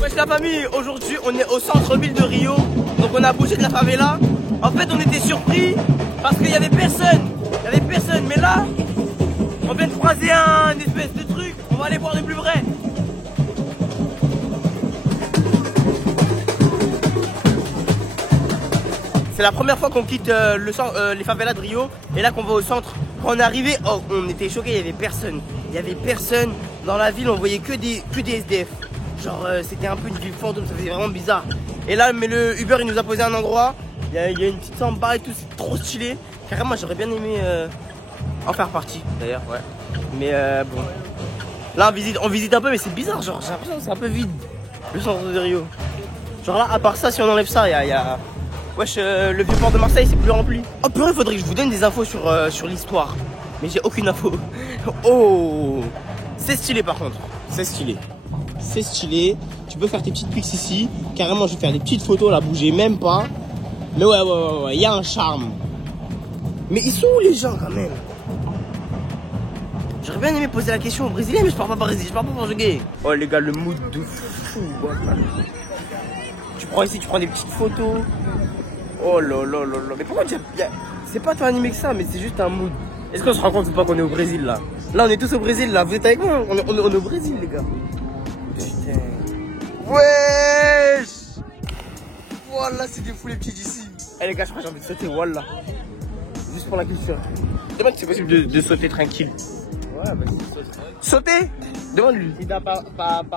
Wesh la famille, aujourd'hui on est au centre-ville de Rio, donc on a bougé de la favela. En fait on était surpris parce qu'il y avait personne, mais là on vient de croiser un espèce de truc, on va aller voir de plus près. C'est la première fois qu'on quitte les favelas de Rio et là qu'on va au centre. Quand on est arrivé, oh, on était choqués, il y avait personne dans la ville, on voyait que des SDF. Genre c'était un peu une ville fantôme, ça faisait vraiment bizarre. Et là mais le Uber il nous a posé un endroit, il y a une petite samba et tout, c'est trop stylé. Carrément j'aurais bien aimé en faire partie d'ailleurs, ouais. Mais bon. Là on visite un peu mais c'est bizarre, genre j'ai l'impression que c'est un peu vide le centre de Rio. Genre là à part ça si on enlève ça il y a... Wesh le vieux port de Marseille c'est plus rempli. Oh purée faudrait que je vous donne des infos sur l'histoire. Mais j'ai aucune info. Oh c'est stylé par contre, c'est stylé. C'est stylé, tu peux faire tes petites pics ici. Carrément je vais faire des petites photos là, bougez même pas. Mais ouais, il y a un charme. Mais ils sont où les gens quand même? J'aurais bien aimé poser la question aux Brésiliens, mais je parle pas brésilien, je parle pas portugais. Oh les gars, le mood de fou. Tu prends ici, tu prends des petites photos. Oh là là là là. Mais pourquoi c'est pas tant animé que ça, mais c'est juste un mood. Est-ce qu'on se rend compte ou pas qu'on est au Brésil là? Là on est tous au Brésil là, vous êtes avec moi? On est au Brésil les gars. Putain. Wesh! Voilà, c'est des fous les petits d'ici. Eh les gars, je crois que j'ai envie de sauter, voilà. Juste pour la culture. Demande si c'est possible de sauter tranquille. Ouais, bah c'est sauter. Demande-lui. Il n'a pas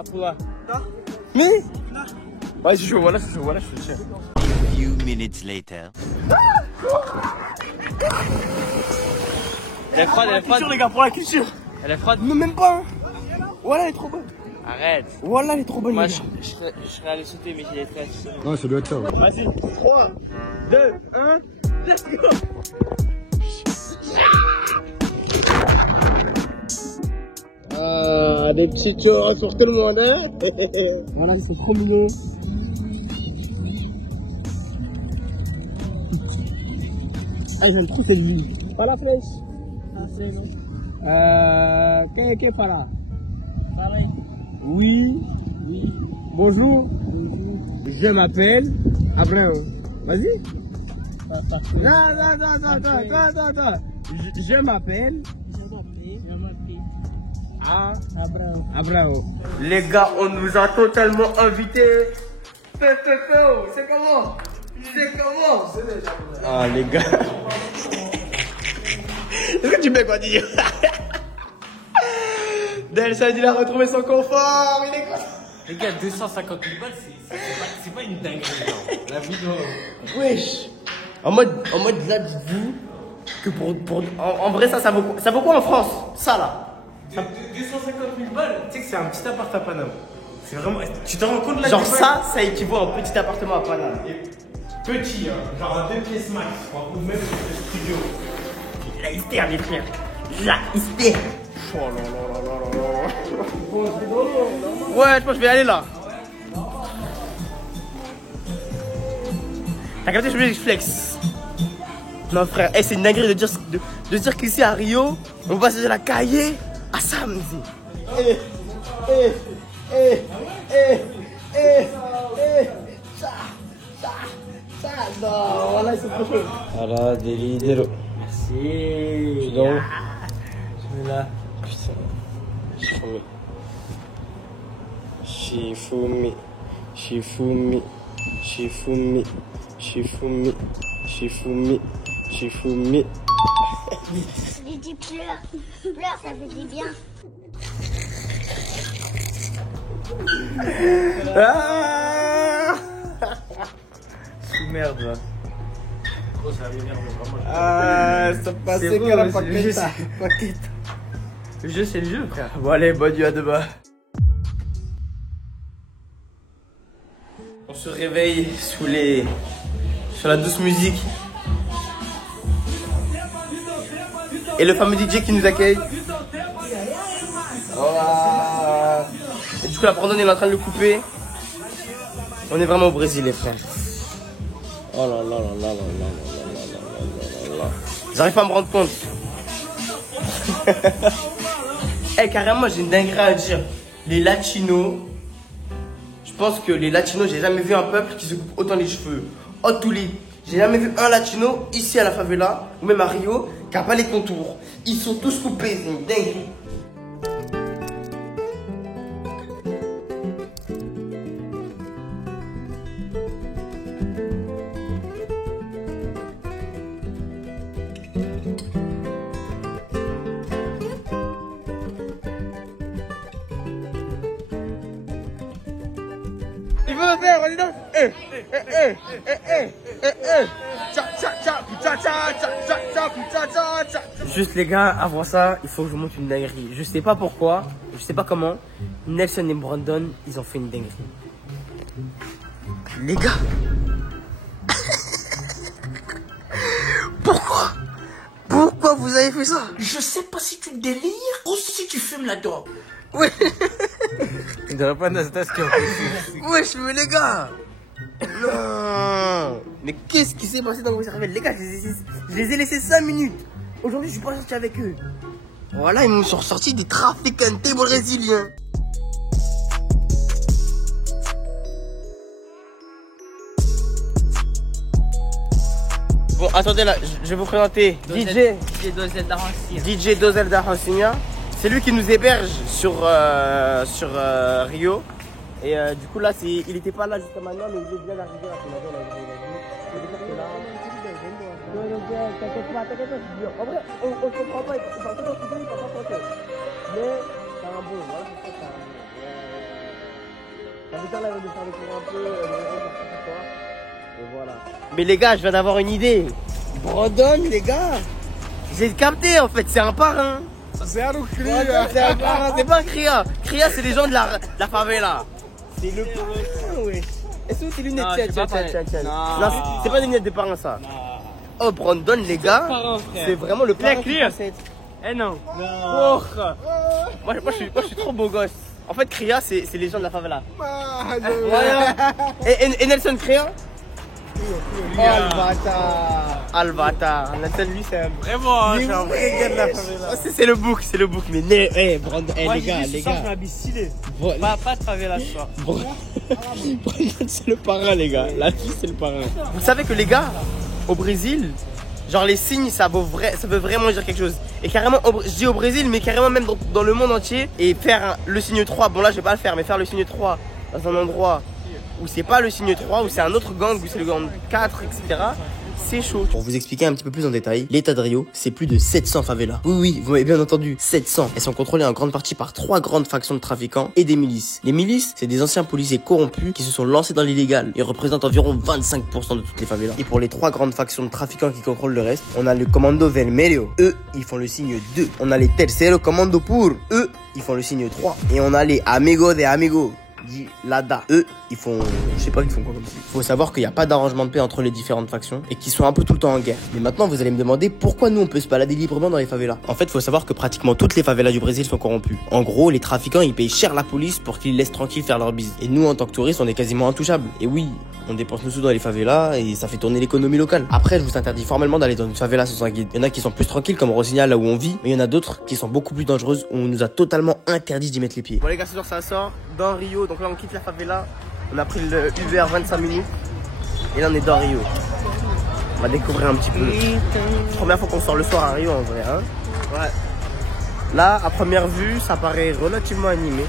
pour moi. Non. Mais? Ouais, je suis chaud, voilà, je suis chaud. A few minutes later. Elle est froide, elle est froide. Les gars, pour la culture. Elle est froide. Non, même pas. Voilà, elle est trop bonne. Arrête. Voilà, elle est trop bonne. Moi, je serais allé sauter, mais j'ai les tresses. Ouais, ça doit être ça. Ouais. Vas-y. 3, 2, 1. Ah, des petits churros pour tout le monde, hein. Voilà, c'est trop mignon. Ah, j'aime trop cette vie. Pas la flèche. Ah, c'est bon. Qu'est-ce que là? Oui. Oui. Bonjour. Je m'appelle Abraham. Vas-y. Non. Je m'appelle. Abraham. Les gars, on nous a totalement invités. C'est comment? Ah, les gars. Est-ce que tu mets quoi dire? Delsa, il a retrouvé son confort. Il est content. Les gars, 250 000 balles, c'est pas une dinguerie, genre. La vidéo. Wesh. En mode là, dites-vous que en vrai, ça vaut quoi en France? Ça là. 250 000 balles, tu sais que c'est un petit appart à Paname. C'est vraiment. Tu te rends compte là? Genre ça équivaut à un petit appartement à Paname. Petit, hein, genre un 2 pièces max, ou même le studio. La hystère, les frères. La hystère. Oh là là. Ouais, je pense que je vais aller là. T'as capté, je flex. Non frère, c'est une dinguerie de dire qu'ici à Rio, on va passer de la cahier à samedi. Ça, non, voilà, c'est trop chaud. Voilà, des leaders. Merci. Donc, Je suis là. Shifumi. J'ai dit pleure. Pleure, ça fait du bien. Merde là. Ça passait que la paquette. Le jeu, c'est le jeu, frère. Bon, allez, bonne nuit à demain. On se réveille sur la douce musique. Et le fameux DJ qui nous accueille. Voilà. Et du coup, la Brandon est en train de le couper. On est vraiment au Brésil, les frères. Oh là là là là là là là. J'arrive pas à me rendre compte. Eh, carrément, j'ai une dinguerie à dire. Les Latinos, je pense que les Latinos, j'ai jamais vu un peuple qui se coupe autant les cheveux. Oh, tous les. J'ai jamais vu un Latino ici à la favela, ou même à Rio, qui a pas les contours. Ils sont tous coupés, c'est une dinguerie. Il veut le faire, on est dans. Juste les gars, avant ça, il faut que je monte une dinguerie. Je sais pas pourquoi, je sais pas comment. Nelson et Brandon, ils ont fait une dinguerie. Les gars. Pourquoi vous avez fait ça? Je sais pas si tu délires ou si tu fumes la dope. Ouais. Il devrait pas Nasdaq qui Wesh, mais les gars. Non. Mais qu'est-ce qui s'est passé dans vos cervelles? Les gars, je les ai laissés 5 minutes. Aujourd'hui, je suis pas sorti avec eux. Voilà, ils m'ont sorti des trafiquants brésiliens. Bon, attendez là, je vais vous présenter DJ Dozel da Rocinha. C'est lui qui nous héberge sur Rio. Et du coup là, il était pas là jusqu'à maintenant, mais il est bien arrivé là. T'inquiète pas, en vrai, on se comprend pas, il parle tout dans ce il parle pas français. Mais c'est un bon, voilà, c'est ça, ça fait ça là, de faire le tour un peu, et voilà. Mais les gars, je viens d'avoir une idée. Brandon, les gars, j'ai capté en fait, c'est un parrain. C'est un Cria. C'est un parrain, c'est pas un Cria. Cria, c'est les gens de la favela. C'est le parrain, ouais. Est-ce que c'est lunettes? Tiens. Non, c'est pas des lunettes de parrain ça. Oh, Brandon, les gars, parrain, frère. c'est vraiment le parrain qui clear. pensait être. Eh non. Oh. Moi, je suis trop beau gosse. En fait, Cria, c'est les gens de la favela. Voilà. Et Nelson Cria? Oh, le bâtard. Ah, le bâtard. Nelson, lui, c'est un... Vraiment, je suis un vrai gars de la favela. C'est le bouc, c'est le bouc. Mais Brandon, Moi, les gars, je m'habille stylé. Pas de favela ce soir. Brandon, c'est le parrain, les gars. La fille, c'est le parrain. Vous savez que les gars, au Brésil, genre les signes, ça veut vraiment dire quelque chose. Et carrément, je dis au Brésil, mais carrément même dans le monde entier. Et faire le signe 3, bon là, je vais pas le faire, mais faire le signe 3 dans un endroit où c'est pas le signe 3, où c'est un autre gang, où c'est le gang 4, etc. C'est chaud. Pour vous expliquer un petit peu plus en détail, l'état de Rio, c'est plus de 700 favelas. Oui, vous m'avez bien entendu, 700. Elles sont contrôlées en grande partie par 3 grandes factions de trafiquants et des milices. Les milices, c'est des anciens policiers corrompus qui se sont lancés dans l'illégal et représentent environ 25% de toutes les favelas. Et pour les 3 grandes factions de trafiquants qui contrôlent le reste, on a le Commando Vermelho. Eux, ils font le signe 2. On a les Tercero Commando Pur. Eux, ils font le signe 3. Et on a les Amigos de Amigos. Dit Lada. Eux, ils font... Je sais pas, ils font quoi comme ça. Faut savoir qu'il n'y a pas d'arrangement de paix entre les différentes factions et qu'ils sont un peu tout le temps en guerre. Mais maintenant, vous allez me demander pourquoi nous, on peut se balader librement dans les favelas. En fait, faut savoir que pratiquement toutes les favelas du Brésil sont corrompues. En gros, les trafiquants, ils payent cher la police pour qu'ils laissent tranquille faire leur bise. Et nous, en tant que touristes, on est quasiment intouchables. Et oui, on dépense nos sous dans les favelas et ça fait tourner l'économie locale. Après, je vous interdis formellement d'aller dans une favela sans un guide. Il y en a qui sont plus tranquilles, comme Rocinha, là où on vit. Mais il y en a d'autres qui sont beaucoup plus dangereuses, où on nous a totalement interdit d'y mettre les pieds. Bon les gars, ce soir, ça sort dans Rio. Donc là, on quitte la favela. On a pris le Uber 25 minutes. Et là, on est dans Rio. On va découvrir un petit peu. Première fois qu'on sort le soir à Rio, en vrai. Hein, ouais. Là, à première vue, ça paraît relativement animé.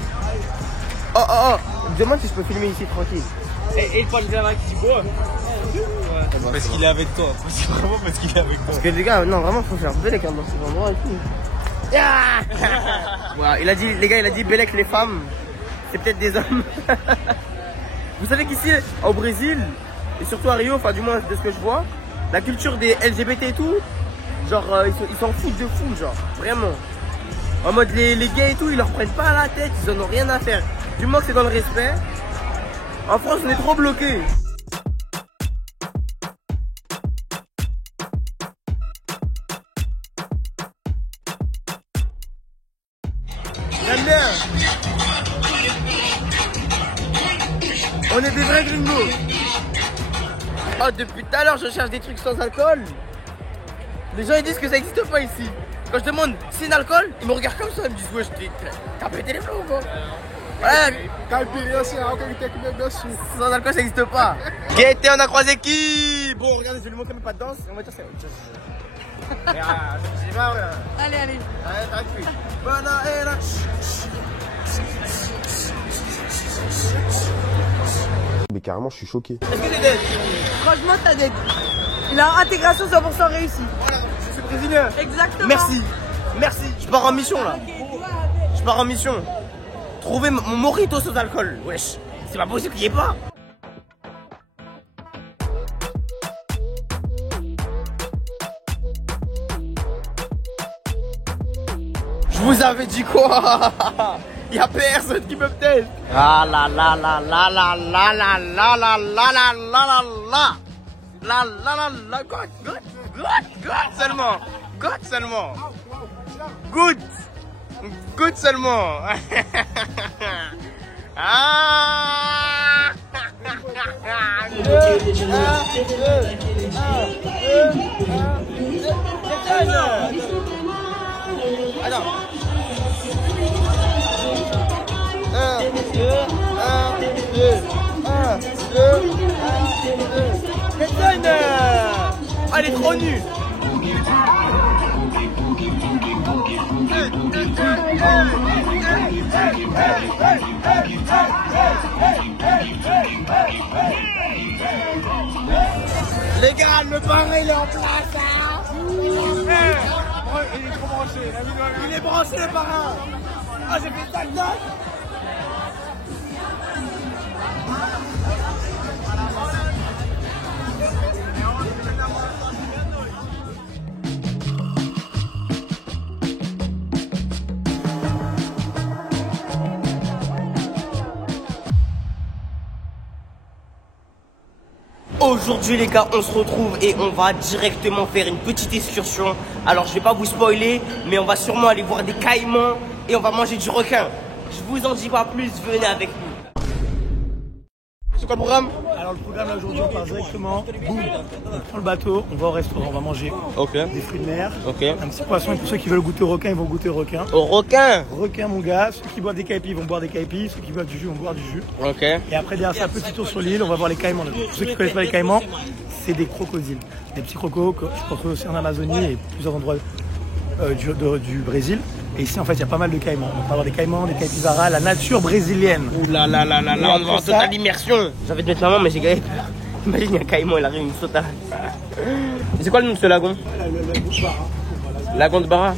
Oh, oh, oh. Demande si je peux filmer ici tranquille. Et le Panzera qui dit quoi? Parce qu'il est avec toi. C'est vraiment parce qu'il est avec toi. Parce que les gars, non, vraiment, faut faire Bélec dans ces endroits et tout. Yeah. Voilà, il a dit, les gars, il a dit Bélec, les femmes, c'est peut-être des hommes. Vous savez qu'ici, au Brésil, et surtout à Rio, enfin, du moins de ce que je vois, la culture des LGBT et tout, genre, ils s'en foutent de fou, genre, vraiment. En mode, les gays et tout, ils leur prennent pas à la tête, ils en ont rien à faire. Du moment que c'est dans le respect. En France, on est trop bloqués. J'aime bien. On est des vrais gringos. Oh, depuis tout à l'heure, je cherche des trucs sans alcool. Les gens, ils disent que ça n'existe pas ici. Quand je demande sin alcool, ils me regardent comme ça. Ils me disent, ouais, t'as pété les flots ou quoi? Ouais. Sans alcool, ça n'existe pas. Gaëté, on a croisé qui? Bon, regardez, je vais lui montrer mes pas de danse. Et on va dire, c'est autre chose. Allez, allez. Allez, tranquille. Mais carrément, je suis choqué. Est-ce que t'es dead? Franchement, t'as des... Il a intégration 100% réussi. Voilà, je suis brésilien. Exactement. Merci. Merci. Je pars en mission là. Je pars en mission. Trouver mon mojito sans alcool. Wesh. C'est pas possible qu'il y ait pas. Je vous avais dit quoi? Y'a personne qui me teste. Ah la la la la la la la la la la la la la la la la God seulement. God seulement. Good seulement. Ah. Attends. 1, 2, 1, 2, 1, 2, 1, 2. Ah, elle est trop nue. Les gars, le parrain il est en place. Hein. Il est trop branché. Il est branché le parrain. Ah, j'ai fait ça de note. Aujourd'hui les gars, on se retrouve et on va directement faire une petite excursion. Alors je vais pas vous spoiler, mais on va sûrement aller voir des caïmans et on va manger du requin. Je vous en dis pas plus, venez avec nous. C'est quoi le programme? Alors le programme aujourd'hui, on part directement, boum, on prend le bateau, on va au restaurant, on va manger des fruits de mer, un petit poisson, et pour ceux qui veulent goûter au requin, ils vont goûter au requin. Au requin? Requin mon gars, ceux qui boivent des caipis vont boire des caipis, ceux qui boivent du jus vont boire du jus. Ok. Et après derrière ça, petit tour sur l'île, on va voir les caïmans. Pour ceux qui connaissent pas les caïmans, c'est des crocodiles, des petits crocos que je pense aussi en Amazonie et plusieurs endroits du Brésil. Et ici en fait il y a pas mal de caïmans. On va avoir des caïmans, des capybaras, la nature brésilienne. Ouh là là là là là, on va en totale immersion. J'avais de mettre ma main mais j'ai gagné. Imagine il y a un caïman, il arrive, il me saute à... C'est quoi le nom de ce lagon? Lagon de Barra.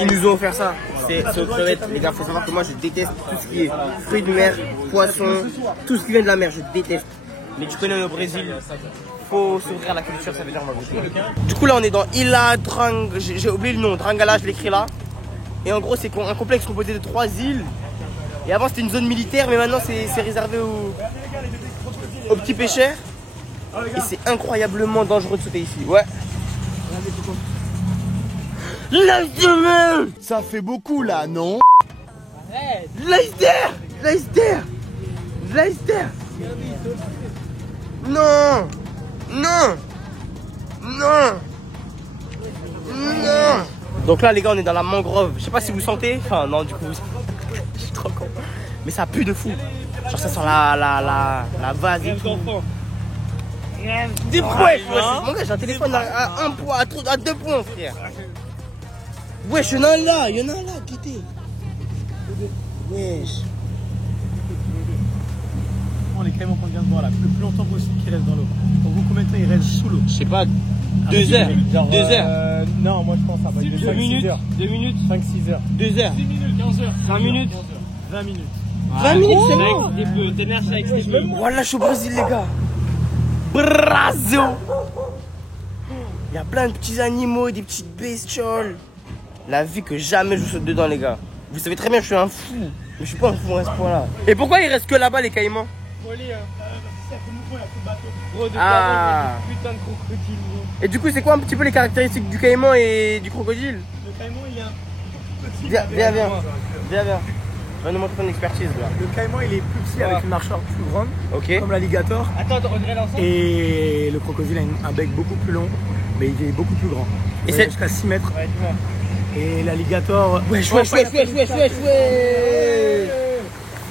Ils nous ont offert ça. C'est crevettes. Les gars, faut savoir que moi je déteste tout ce qui est fruits de mer, poissons, tout ce qui vient de la mer, je déteste. Mais tu connais au Brésil, faut s'ouvrir à la culture, ça veut dire on va goûter. Du coup là on est dans Ilha Drang, j'ai oublié le nom, Drangala, je l'écris là. Et en gros c'est un complexe composé de 3 îles. Et avant c'était une zone militaire, mais maintenant c'est réservé aux petits pêcheurs. Et c'est incroyablement dangereux de sauter ici. Ouais. L'iceberg! Ça fait beaucoup là, non? L'iceberg! L'iceberg! L'iceberg! Non! Non! Non! Non! Donc là les gars on est dans la mangrove. Je sais pas si vous sentez. Enfin non du coup je suis trop con. Mais ça pue de fou. Genre ça sent la vase et tout. Des points! Mon gars j'ai un téléphone à 1 point, à 2 points frère. Wesh y'en a un là, quittez. Wesh. Les caïmans qu'on vient de voir là, le plus longtemps possible qu'ils restent dans l'eau. Pour vous, combien de temps ils restent sous l'eau? Je sais pas, 2 heures. Genre, 2 heures. Non, moi je pense à 2 minutes. 2 minutes. 5-6 heures. 2 heures. 6 minutes, 15 heures. 20 minutes. 20 minutes. 20 minutes, c'est bon. Voilà, je suis au Brésil, les gars. Brasil. Il y a plein de petits animaux, des petites bestioles. La vie que jamais je saute dedans, les gars. Vous savez très bien que je suis un fou. Mais je suis pas un fou à ce point-là. Et pourquoi il reste que là-bas, les caïmans? Ah. Putain de crocodile. Et du coup, c'est quoi un petit peu les caractéristiques du caïman et du crocodile? Le caïman, il est un petit. Viens. Tu vas nous montrer ton expertise là. Le caïman, il est plus petit avec une mâchoire plus grande, comme l'alligator. Attends, on dirait l'ensemble. Et le crocodile a un bec beaucoup plus long, mais il est beaucoup plus grand. Et c'est jusqu'à 6 mètres. Ouais, dis-moi. Et l'alligator. Wesh.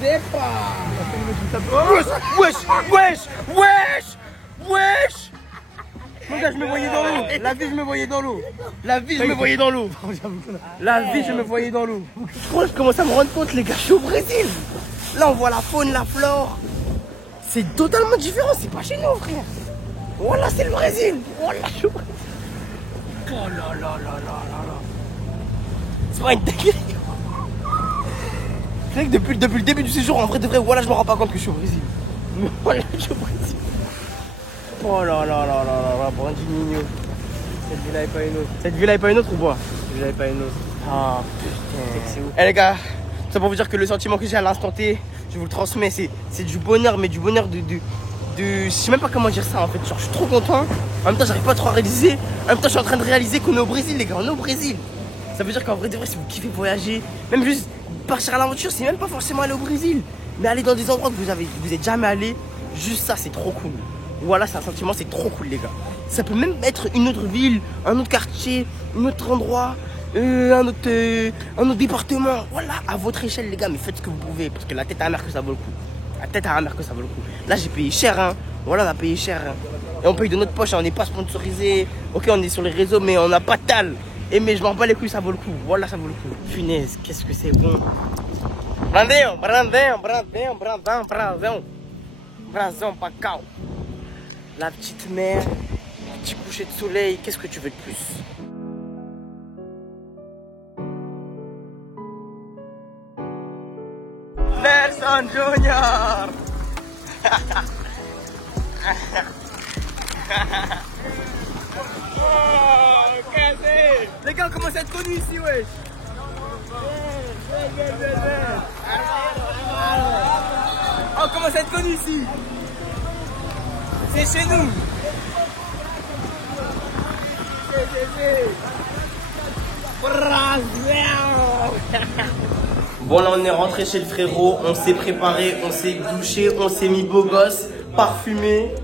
C'est pas. Wesh. Mon gars, je me voyais dans l'eau. La vie, je me voyais dans l'eau. La vie, je me voyais dans l'eau. Je commence à me rendre compte, les gars, je suis au Brésil. Là, on voit la faune, la flore. C'est totalement différent, c'est pas chez nous, frère. Voilà, c'est le Brésil. Voilà, je suis au Brésil. Oh là. C'est pas une dinguerie. C'est vrai que depuis le début du séjour, en vrai de vrai, voilà, je me rends pas compte que je suis au Brésil. Voilà, je suis au Brésil. Oh là, Brandinho. Cette villa est pas une autre. Cette villa est pas une autre ou quoi? Cette villa est pas une autre. Ah putain. Eh les gars, c'est pour vous dire que le sentiment que j'ai à l'instant T, je vous le transmets, c'est du bonheur, mais du bonheur de... Je sais même pas comment dire ça en fait, genre je suis trop content. En même temps j'arrive pas trop à réaliser. En même temps je suis en train de réaliser qu'on est au Brésil les gars, on est au Brésil. Ça veut dire qu'en vrai de vrai si vous kiffez voyager, même juste partir à l'aventure, c'est même pas forcément aller au Brésil. Mais aller dans des endroits que vous êtes jamais allé, juste ça c'est trop cool. Voilà, c'est un sentiment, c'est trop cool les gars. Ça peut même être une autre ville, un autre quartier, un autre endroit, un autre département. Voilà, à votre échelle les gars, mais faites ce que vous pouvez. Parce que la tête à la mer que ça vaut le coup. La tête à la mer que ça vaut le coup. Là j'ai payé cher hein. Voilà, on a payé cher hein. Et on paye de notre poche, hein. On n'est pas sponsorisé. Ok, on est sur les réseaux mais on n'a pas de tal. Et mais je m'en bats les couilles, ça vaut le coup. Voilà, ça vaut le coup. Punaise, qu'est-ce que c'est bon. Brandon, Pacao. La petite mer, le petit coucher de soleil, qu'est-ce que tu veux de plus? Nelson Junior. Oh, les gars, on commence à être connus ici, wesh. On commence à être connu ici. C'est chez nous. Bon, là on est rentré chez le frérot, on s'est préparé, on s'est douché, on s'est mis beau gosse, parfumé.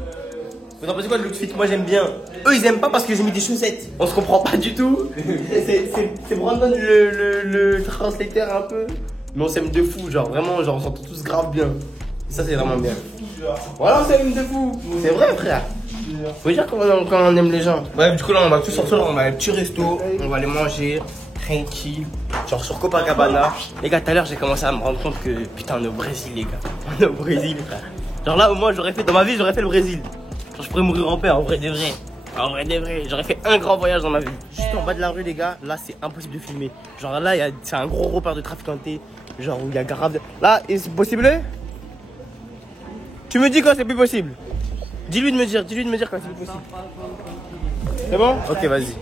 Vous en pensez quoi de l'outfit? Moi j'aime bien. Eux ils aiment pas parce que j'ai mis des chaussettes. On se comprend pas du tout. C'est Brandon le translateur un peu. Mais on s'aime de fou, genre vraiment, genre on s'entend tous grave bien. Et ça c'est vraiment bien. Voilà, on s'aime de fou. C'est vrai frère. Faut dire quand on aime les gens. Bref, du coup là on va tous sortir, on va aller à un petit resto, on va aller manger tranquille, genre sur Copacabana. Les gars, tout à l'heure j'ai commencé à me rendre compte que putain on est au Brésil les gars. On est au Brésil frère. Genre là au moins j'aurais fait, dans ma vie j'aurais fait le Brésil. Genre je pourrais mourir en paix en vrai de vrai. En vrai de vrai, j'aurais fait un grand voyage dans ma vie. Juste en bas de la rue les gars, là c'est impossible de filmer. Genre là c'est un gros repère de traficanté. Genre où il y a grave de... Là, c'est possible? Tu me dis quand c'est plus possible? Dis-lui de me dire quand c'est plus possible. C'est bon? Ok, vas-y.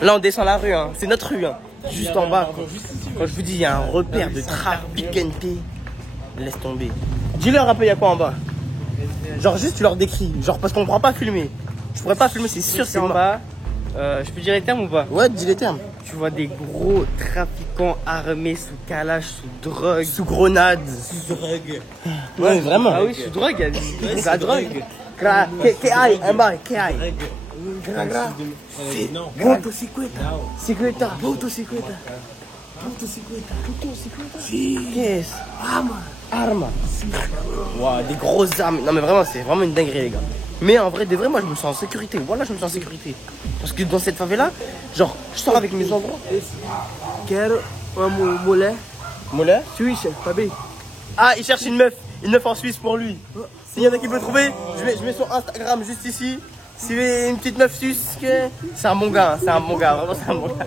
Là, on descend la rue, hein. C'est notre rue, hein. Juste en bas. Quand je vous dis, il y a un repère de traficanté. Laisse tomber. Dis-leur un peu, il y a quoi en bas? Genre, juste tu leur décris. Genre, parce qu'on ne pourra pas filmer. Je pourrais pas filmer, c'est sûr, c'est en bas. Je peux dire les termes ou pas? Ouais, dis les termes. Tu vois des gros trafiquants armés sous calage, sous drogue. Sous grenade. Sous drogue. Ouais, vraiment. Ah oui, sous drogue, il y a la drogue. Que hay, en bas, que hay. Motocicleta. Cicleta. Motocicleta. Motocicleta. Si. Qu'est-ce? Arma. Wow, des grosses armes. Non mais vraiment, c'est vraiment une dinguerie les gars. Mais en vrai, de vrai, moi je me sens en sécurité. Voilà, je me sens en sécurité. Parce que dans cette favela, genre, je sors avec mes endroits. Quero uma mulher Moulin? suíça, Fabi. Ah, il cherche une meuf en Suisse pour lui. S'il y en a qui peut trouver, je mets son Instagram juste ici. S'il veut une petite meuf suisse, c'est un bon gars, c'est un bon gars, vraiment c'est un bon gars.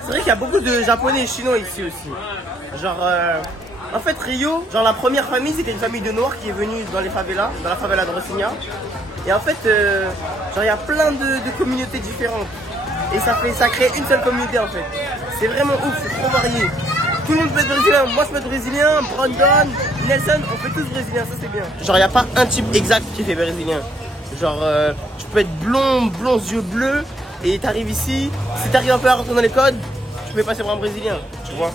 C'est vrai qu'il y a beaucoup de japonais et chinois ici aussi. Genre, en fait Rio, genre la première famille c'était une famille de noirs qui est venue dans les favelas, dans la favela de Rocinha. Et en fait, genre il y a plein de communautés différentes. Et ça crée une seule communauté en fait. C'est vraiment ouf, c'est trop varié. Tout le monde peut être brésilien, moi je peux être brésilien, Brandon, Nelson, on fait tous brésilien, ça c'est bien. Genre il n'y a pas un type exact qui fait brésilien. Genre tu peux être blond, yeux bleus, et t'arrives ici, si t'arrives un peu à retourner les codes, tu peux passer pour un brésilien, tu vois.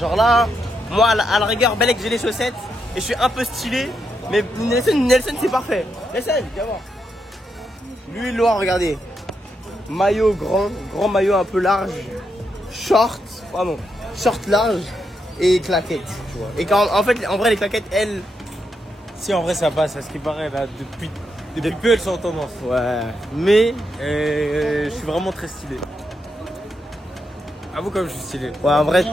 Genre là, moi à la rigueur, Belek j'ai les chaussettes, et je suis un peu stylé, mais Nelson c'est parfait. Nelson, viens voir. Lui le noir, regardez. Maillot grand maillot un peu large, short large et claquettes, tu vois. Et quand, en fait, en vrai les claquettes, elles... Si en vrai ça passe, à ce qui paraît là, depuis peu elles sont en tendance. Ouais. Mais je suis vraiment très stylé. Avoue comme je suis stylé. Ouais, en vrai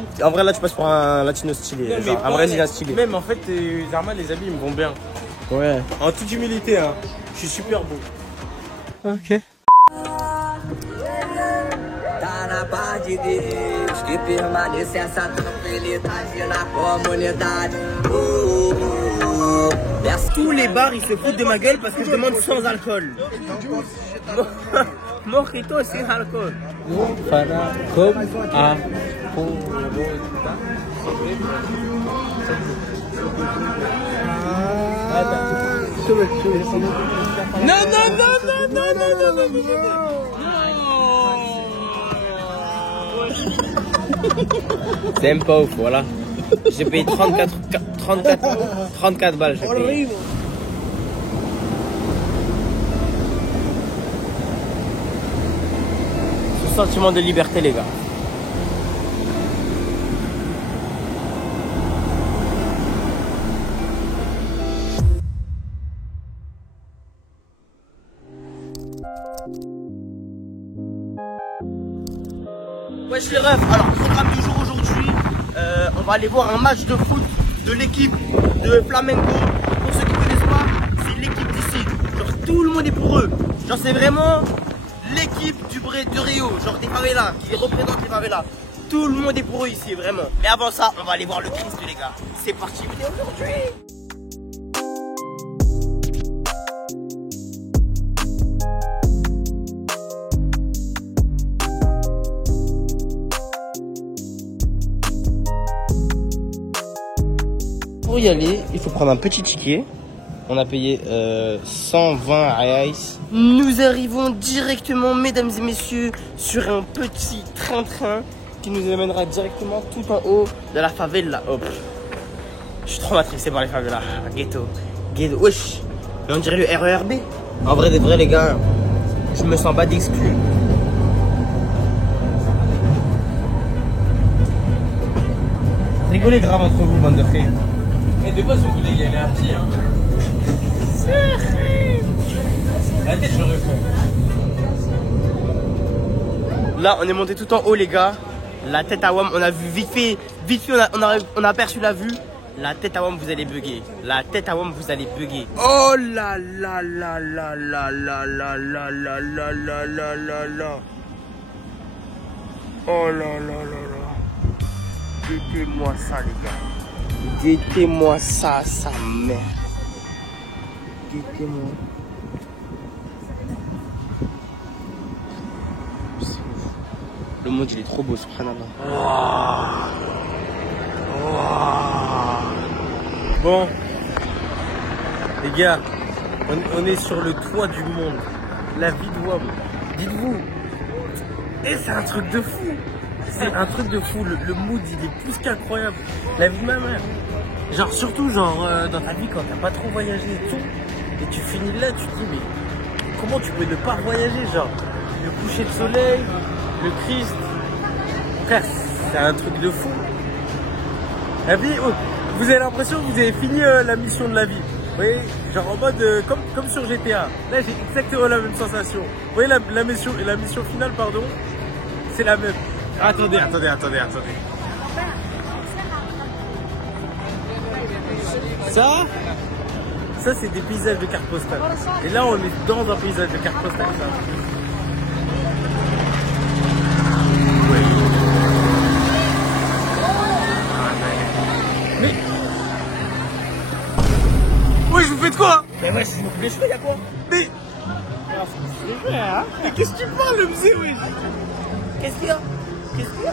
là tu passes pour un latino stylé, Non, genre un brésilien stylé. Même en fait, Zarma, les habits ils me vont bien. Ouais. En toute humilité, hein, je suis super beau. Ok. Tá na paz de Deus que permanece essa tranquilidade na comunidade. Tous les bars ils se foutent de ma gueule parce que je demande sans alcool. Mojito sin alcool. C'est un pauvre, voilà. J'ai payé 34 balles. J'ai payé. Ce sentiment de liberté, les gars. Wesh les refs, alors programme du jour aujourd'hui, on va aller voir un match de foot de l'équipe de Flamengo. Pour ceux qui ne connaissent pas, c'est l'équipe d'ici. Genre tout le monde est pour eux. Genre c'est vraiment l'équipe de Rio, genre des favelas, qui représente les favelas. Tout le monde est pour eux ici, vraiment. Mais avant ça, on va aller voir le Christ les gars. C'est parti, vidéo aujourd'hui. Pour y aller, il faut prendre un petit ticket. On a payé 120 reais. Nous arrivons directement, mesdames et messieurs, sur un petit train-train qui nous amènera directement tout en haut de la favela. Hop. Je suis trop matrixé par les favelas. Ghetto. Ghetto. Wesh. Mais on dirait le RERB. En vrai, des vrais, les gars, je me sens pas d'exclus. Rigolez grave entre vous, bande de frères. Et de base, vous voulez y aller à pied, hein. La tête, je réponds. Là, on est monté tout en haut, les gars. La tête à WAM, on a vu vite fait, on a aperçu la vue. La tête à WAM, vous allez bugger. La tête à WAM, vous allez bugger. Oh là là là là là là là là là là là là là là. Oh là là là là. Guettez-moi ça, les gars. Guettez-moi ça, sa mère. Guettez-moi. Le monde il est trop beau, subhanallah. Bon, les gars, on est sur le toit du monde. La vie de WAM. Dites-vous, et c'est un truc de fou. C'est un truc de fou. Le mood il est plus qu'incroyable. La vie de ma mère. Genre surtout genre dans ta vie quand t'as pas trop voyagé et tout, et tu finis là, tu te dis mais comment tu peux ne pas voyager, genre le coucher de soleil, le Christ, frère, c'est un truc de fou. La vie, vous avez l'impression que vous avez fini la mission de la vie. Vous voyez, genre en mode comme sur GTA. Là j'ai exactement la même sensation. Vous voyez la mission finale, pardon, c'est la même. Attendez. Ça c'est des paysages de carte postale. Et là on est dans un paysage de carte postale. Mais ouais, je vous fais de quoi? Mais ouais, je vous coupe les cheveux, y'a quoi? Mais mais qu'est-ce que tu parles, le musée, oui? Qu'est-ce qu'il y a?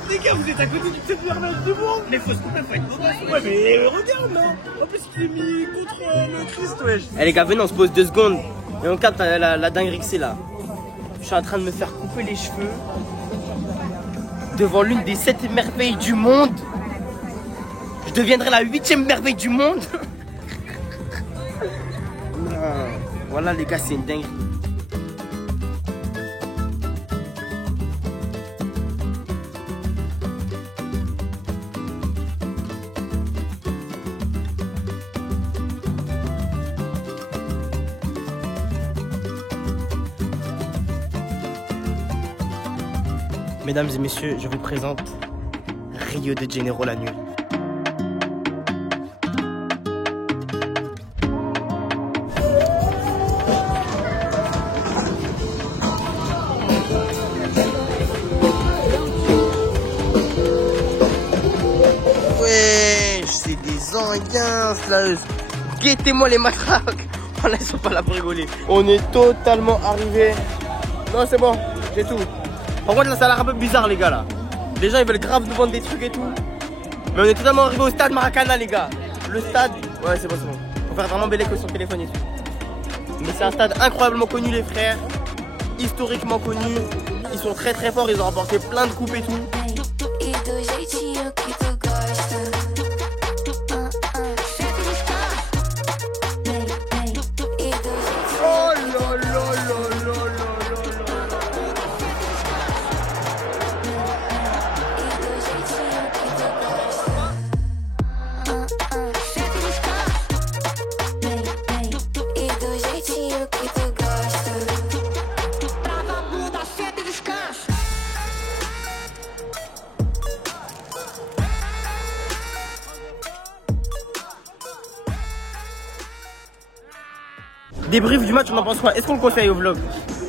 Les gars, vous êtes à côté du peut-être merveille du monde. Mais faut se couper, faut être beau. Ouais, mais regarde, non. En plus, il est mis contre le Christ, wesh. Eh les gars, venez, on se pose 2 secondes. Et on capte la dinguerie que c'est là. Je suis en train de me faire couper les cheveux devant l'une des 7 merveilles du monde. Je deviendrai la 8e merveille du monde. Non. Voilà les gars, c'est une dinguerie. Mesdames et messieurs, je vous présente Rio de Janeiro la nuit. Ouais, c'est des Anguins là. Guettez-moi les matraques. Oh là, ils sont pas là pour rigoler. On est totalement arrivé. Non, c'est bon, j'ai tout. Par contre là ça a l'air un peu bizarre les gars là. Les gens ils veulent grave nous vendre des trucs et tout. Mais on est totalement arrivé au stade Maracana les gars. Le stade, ouais c'est bon. Faut faire vraiment belle écho sur le téléphone ici. Mais c'est un stade incroyablement connu les frères. Historiquement connu. Ils sont très très forts, ils ont remporté plein de coupes et tout. Débrief du match, on en pense quoi? Est-ce qu'on le conseille au vlog?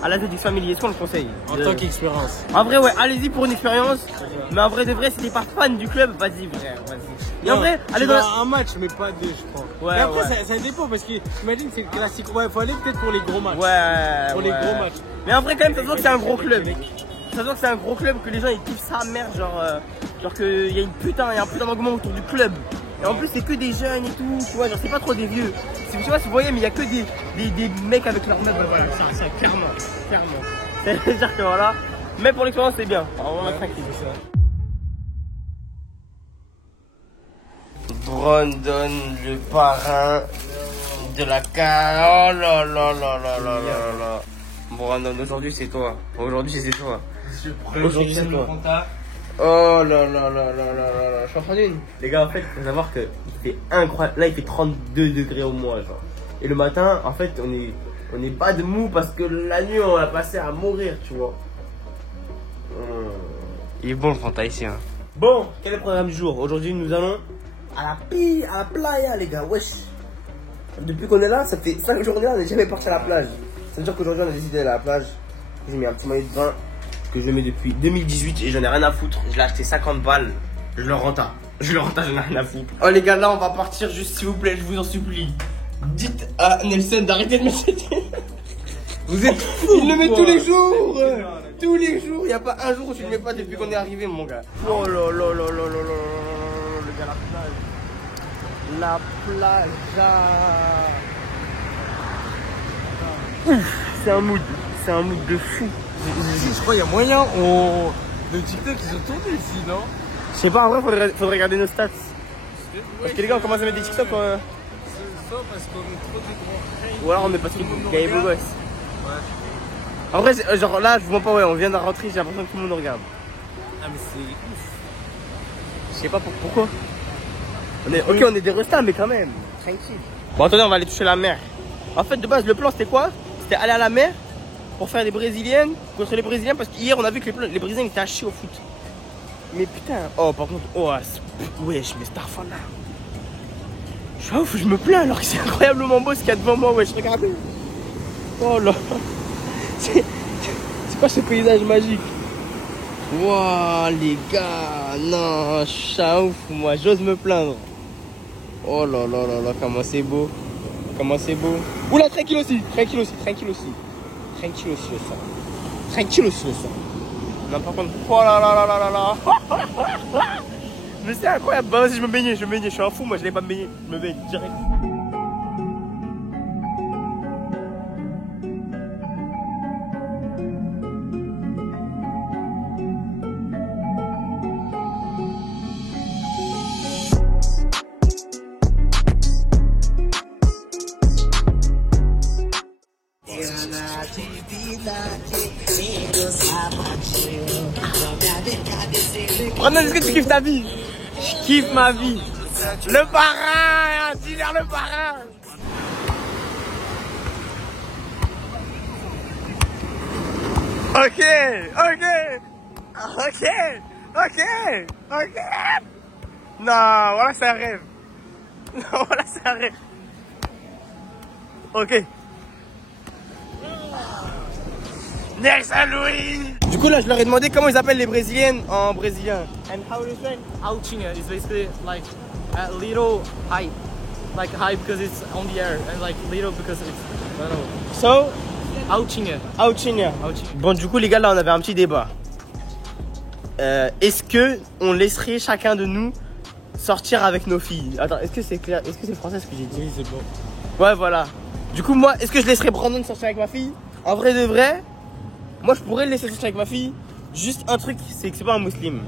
À la ZX Family, est-ce qu'on le conseille? En tant qu'expérience. En vrai, ouais, allez-y pour une expérience. Mais en vrai de vrai, si t'es pas fan du club, vas-y, frère, vas-y. Et en vrai, allez dans un match, mais pas 2, je crois. Ouais, et après, ouais. ça dépend parce que, imagine, c'est le classique. Ouais, faut aller peut-être pour les gros matchs. Ouais, pour les gros matchs. Mais en vrai, quand même, ça se voit que c'est un gros club. Ça se voit que c'est un gros club, que les gens ils kiffent sa mère, genre qu'il y a un putain d'engouement autour du club. Et en plus, c'est que des jeunes et tout, tu vois, genre c'est pas trop des vieux. Je sais pas si vous voyez, mais il y a que des mecs avec leurs meufs, voilà, ça, clairement. C'est-à-dire que voilà. Mais pour l'expérience, c'est bien. Alors, on va tranquille. Brandon, le parrain de la carte. Oh là là là là là là là. Brandon, aujourd'hui c'est toi. Aujourd'hui c'est toi. Aujourd'hui c'est toi. Oh là là là là là là. Je suis en train d'une. Les gars, en fait, faut savoir que il fait incroyable. Là, il fait 32 degrés au mois, genre. Et le matin, en fait, on est pas de mou parce que la nuit, on a passé à mourir, tu vois. Il est bon le Fanta ici, hein. Bon, quel est le programme du jour? Aujourd'hui, nous allons à la playa, les gars, wesh. Depuis qu'on est là, ça fait 5 journées, on n'est jamais parti à la plage. Ça veut dire qu'aujourd'hui, on a décidé d'aller à la plage. J'ai mis un petit maillot de bain que je mets depuis 2018 et j'en ai rien à foutre. Je l'ai acheté 50 balles. Je le renta, j'en ai rien à foutre. Oh les gars, là, on va partir juste, s'il vous plaît, je vous en supplie. Dites à Nelson d'arrêter de me jeter. Vous êtes fous. Il le met tous les jours. Tous les jours. Il n'y a pas un jour où tu le mets pas depuis qu'on est arrivé, mon gars. Oh là là là là là là là. Le gars, la plage. Ouf, c'est un mood de fou. Je crois qu'il y a moyen de TikTok ils ont tourné ici, non? Je sais pas, en vrai, faudrait regarder nos stats. Parce que les gars, on commence à mettre des TikTok. C'est ça parce qu'on est trop des grands. Ou alors on est parce qu'il y a les beaux gosses. Ouais. En vrai, genre là, je vous mens pas, ouais, on vient de rentrer, j'ai l'impression que tout le monde nous regarde. Ah, mais c'est ouf. Je sais pas pourquoi. Ok, on est des restats, mais quand même, tranquille. Bon, attendez, on va aller toucher la mer. En fait, de base, le plan c'était quoi? C'était aller à la mer pour faire des brésiliennes contre les brésiliens parce qu'hier on a vu que les brésiliens étaient à chier au foot. Mais putain, oh par contre, oh wesh, mais Starfall là. Je suis ouf, je me plains alors que c'est incroyablement beau ce qu'il y a devant moi, wesh, regardez. Oh là. C'est quoi ce paysage magique? Wouah les gars, non, je suis ouf, moi j'ose me plaindre. Oh là là là là, comment c'est beau. Comment c'est beau. Oula, tranquille aussi. Non, par contre, oh là là là là là là. Mais c'est incroyable. Bah vas-y, je me baigne, je suis un fou, moi je n'ai pas me baigner. Je me baigne direct. Brandon, est-ce que tu kiffes ta vie? Je kiffe ma vie. Le parrain, dis-leur le parrain. Ok. Non, voilà c'est un rêve. Ok. Nelson Louis. Du coup là je leur ai demandé comment ils appellent les brésiliennes en brésilien. And how do you say? Altinha is basically like a little high. Like high because it's on the air and like little because it's, I don't know. So? Altinha. Bon du coup les gars là on avait un petit débat. Est-ce que on laisserait chacun de nous sortir avec nos filles? Attends, est-ce que c'est clair? Est-ce que c'est français ce que j'ai dit? Oui c'est bon. Ouais voilà. Du coup moi, est-ce que je laisserais Brandon sortir avec ma fille? En vrai de vrai, moi je pourrais le laisser sortir avec ma fille. Juste un truc, c'est que c'est pas un musulman.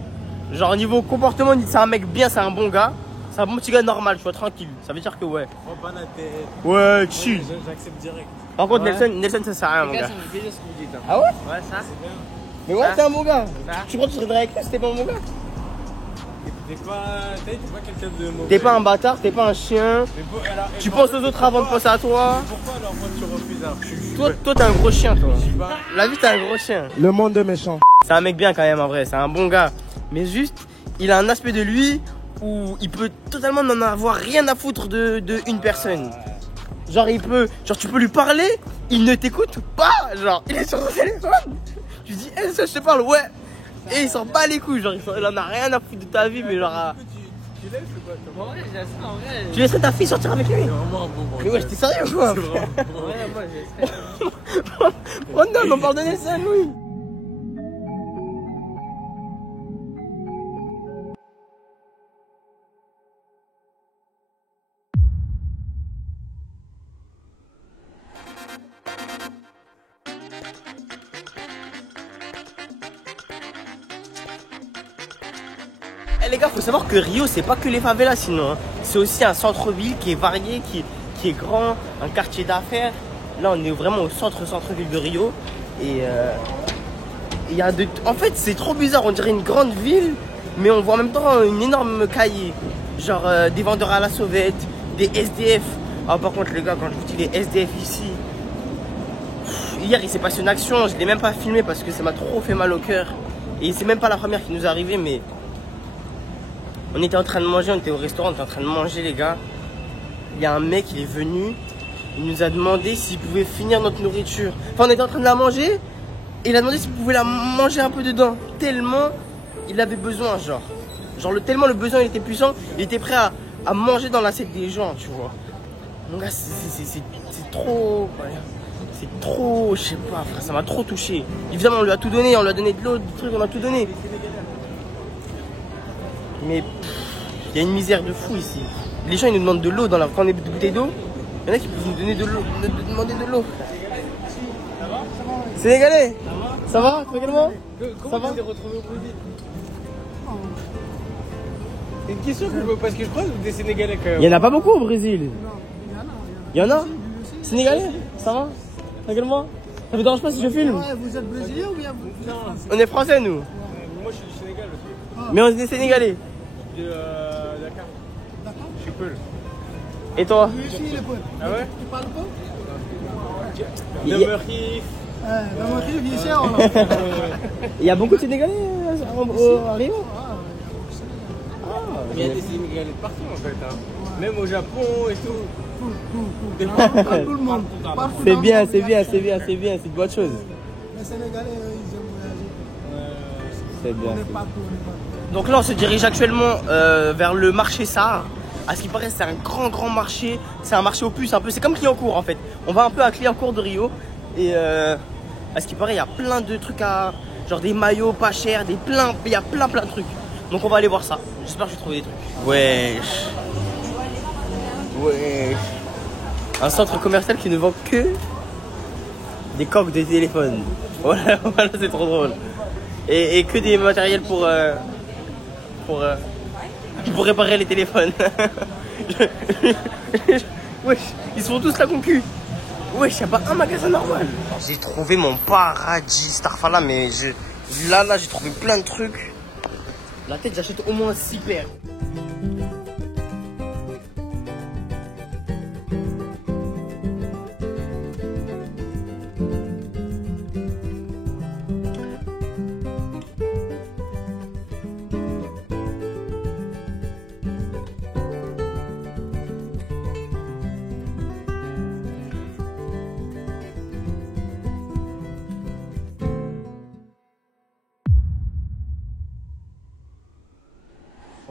Genre au niveau comportement, c'est un mec bien, c'est un bon gars. C'est un bon petit gars normal, tu vois, tranquille. Ça veut dire que ouais. Prends pas la tête. Ouais, chill. J'accepte direct. Par contre, Nelson ça sert à rien, mon gars. Ah ouais? Ouais, ça c'est bien. Mais ouais, t'es un bon gars. Tu crois que tu serais avec toi si t'es pas un bon gars? T'es pas quelqu'un de mauvais. T'es pas un bâtard, t'es pas un chien. Tu penses aux autres avant de penser à toi. Pourquoi alors moi tu refuses alors? Toi t'es un gros chien, toi. La vie, t'es un gros chien. Le monde est méchant. C'est un mec bien quand même en vrai, c'est un bon gars. Mais juste, il a un aspect de lui où il peut totalement n'en avoir rien à foutre de une personne. Genre tu peux lui parler, il ne t'écoute pas. Genre, il est sur son téléphone. Tu dis, hey, ça je te parle, ouais. Et il s'en bat les couilles, genre il en a rien à foutre de ta vie, mais genre. Tu laisses ou pas? En vrai, j'ai ça en vrai. Tu laisserais ta fille sortir avec lui? C'est vraiment un bon. Mais ouais, t'es sérieux quoi? Ouais, moi j'ai. Oh non, on parle de Nelson, oui. Eh, les gars, faut savoir que Rio, c'est pas que les favelas sinon. Hein. C'est aussi un centre-ville qui est varié, qui est grand, un quartier d'affaires. Là, on est vraiment au centre-ville de Rio. Et il y a de... En fait, c'est trop bizarre. On dirait une grande ville, mais on voit en même temps une énorme cahier. Genre des vendeurs à la sauvette, des SDF. Ah, par contre, les gars, quand je vous dis les SDF ici... Hier, il s'est passé une action. Je l'ai même pas filmé parce que ça m'a trop fait mal au cœur. Et c'est même pas la première qui nous est arrivée, mais... On était en train de manger, on était au restaurant, on était en train de manger, les gars. Il y a un mec, il est venu, il nous a demandé s'il pouvait finir notre nourriture. Enfin, on était en train de la manger, et il a demandé s'il pouvait la manger un peu dedans. Tellement il avait besoin, genre. Tellement le besoin il était puissant, il était prêt à manger dans l'assiette des gens, tu vois. Mon gars, c'est trop... Ouais. C'est trop... Je sais pas, frère, ça m'a trop touché. Évidemment, on lui a tout donné, on lui a donné de l'eau, des trucs, on a tout donné. Mais il y a une misère de fou ici. Les gens ils nous demandent de l'eau quand on est bouteilles d'eau. Il y en a qui peuvent nous donner de l'eau, nous demander de l'eau. Sénégalais, ça va tranquillement? Ça va? C'est une question parce que je crois des Sénégalais quand même. Il y en a pas beaucoup au Brésil. Il y en a? Sénégalais, ça va? Tranquillement? Ça vous dérange pas si je filme? Ouais, vous êtes brésilien ou bien vous êtes français? On est français nous. Moi je suis du Sénégal aussi. Mais on est des Sénégalais. De Dakar. D'accord. Je suis Peul. Et toi? Lui aussi il est Peul. Ah ouais? Tu parles pas? Il y a beaucoup de Sénégalais à Rio? Il y a des Sénégalais de partout en fait. Hein. Même au Japon et tout. Tout le monde. C'est bien, c'est une bonne chose. Les Sénégalais, ils aiment voyager. C'est bien. On est partout. Donc là, on se dirige actuellement vers le marché Sahar. À ce qui paraît, c'est un grand marché. C'est un marché aux puces un peu. C'est comme Clignancourt en fait. On va un peu à Clignancourt de Rio. Et à ce qui paraît, il y a plein de trucs genre des maillots pas chers, il y a plein de trucs. Donc on va aller voir ça. J'espère que je vais trouver des trucs. Wesh. Un centre commercial qui ne vend que des coques de téléphone. Voilà, c'est trop drôle. Et que des matériels pour réparer les téléphones. Wesh, ils sont tous là concu. Wesh, y'a pas un magasin normal. J'ai trouvé mon paradis Starfala, mais là j'ai trouvé plein de trucs. La tête, j'achète au moins 6 paires.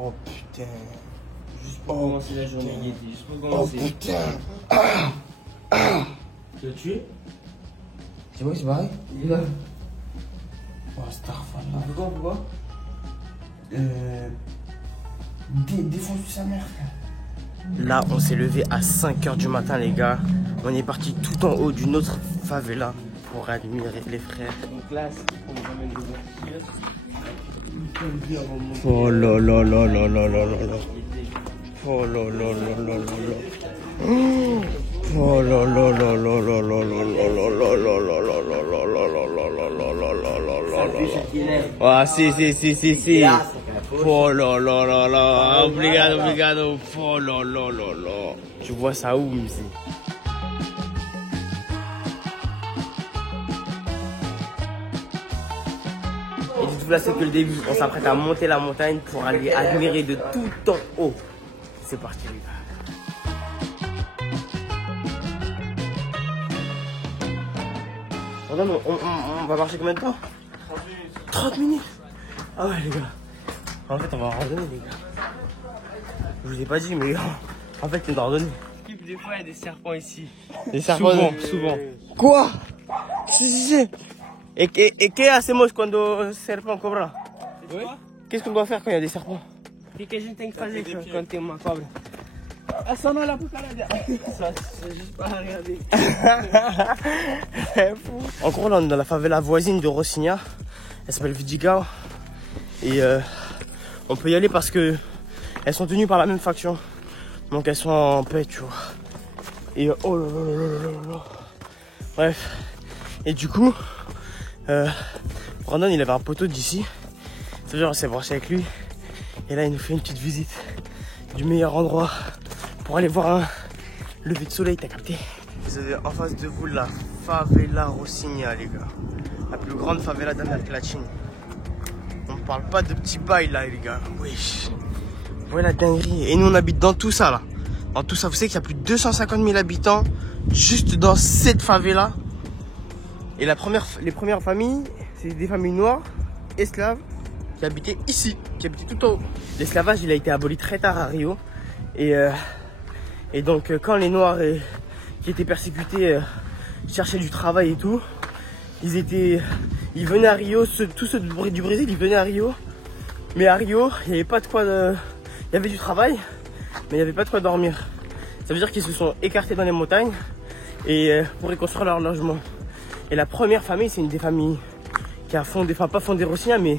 Oh putain. Juste pour commencer la journée, Yeti. Juste pour commencer. Oh putain. Tu l'as tué? C'est vrai, c'est pareil? Il est là. Oh, Starfala. Pourquoi? Défonce sa mère, frère. Là, on s'est levé à 5 h du matin, les gars. On est parti tout en haut d'une autre favela pour admirer les frères. Donc là, on nous emmène dedans. Oh là là là là là là là. Oh là là là là là là. Oh là là là là là là là là là là là là là. Ah si. Oh là là là là. Obrigado. Oh là là là là. Tu vois ça où, ici? Et dites-vous là, c'est que le début. On s'apprête à monter la montagne pour aller admirer de tout en haut. C'est parti, les gars. On va marcher combien de temps? 30 minutes. Ah ouais, les gars. En fait, on va randonner, les gars. Je vous ai pas dit, mais en fait, c'est une randonnée. Des fois, il y a des serpents ici. Des serpents souvent. Quoi? Si. Et qu'est-ce hacemos cuando serpent cobra? Qu'est-ce qu'on doit faire quand il y a des serpents? O que a gente tem que fazer quando tem uma cobra? É só não olhar pro cara dela. Só juste pas regarder. En gros, là, on est dans la favela voisine de Rocinha. Elle s'appelle Vidigao. Et on peut y aller parce que elles sont tenues par la même faction. Donc elles sont en paix, tu vois. Et oh là là là là là. Bref. Et du coup, Brandon, il avait un poteau d'ici. C'est-à-dire, on s'est branché avec lui. Et là, il nous fait une petite visite du meilleur endroit pour aller voir un lever de soleil, t'as capté? Vous avez en face de vous la favela Rocinha, les gars. La plus grande favela d'Amérique latine. On parle pas de petits bails là, les gars. Wesh. Ouais, la dinguerie. Et nous, on habite dans tout ça, là. Dans tout ça, vous savez qu'il y a plus de 250 000 habitants juste dans cette favela. Et les premières familles, c'est des familles noires, esclaves, qui habitaient ici, qui habitaient tout en haut. L'esclavage, il a été aboli très tard à Rio. Et donc, quand les Noirs qui étaient persécutés cherchaient du travail et tout, ils venaient à Rio, tous ceux du Brésil, ils venaient à Rio. Mais à Rio, il n'y avait pas de quoi il y avait du travail, mais il n'y avait pas de quoi dormir. Ça veut dire qu'ils se sont écartés dans les montagnes et pour reconstruire leur logement. Et la première famille, c'est une des familles qui a fondé, enfin pas fondé Rocinha, mais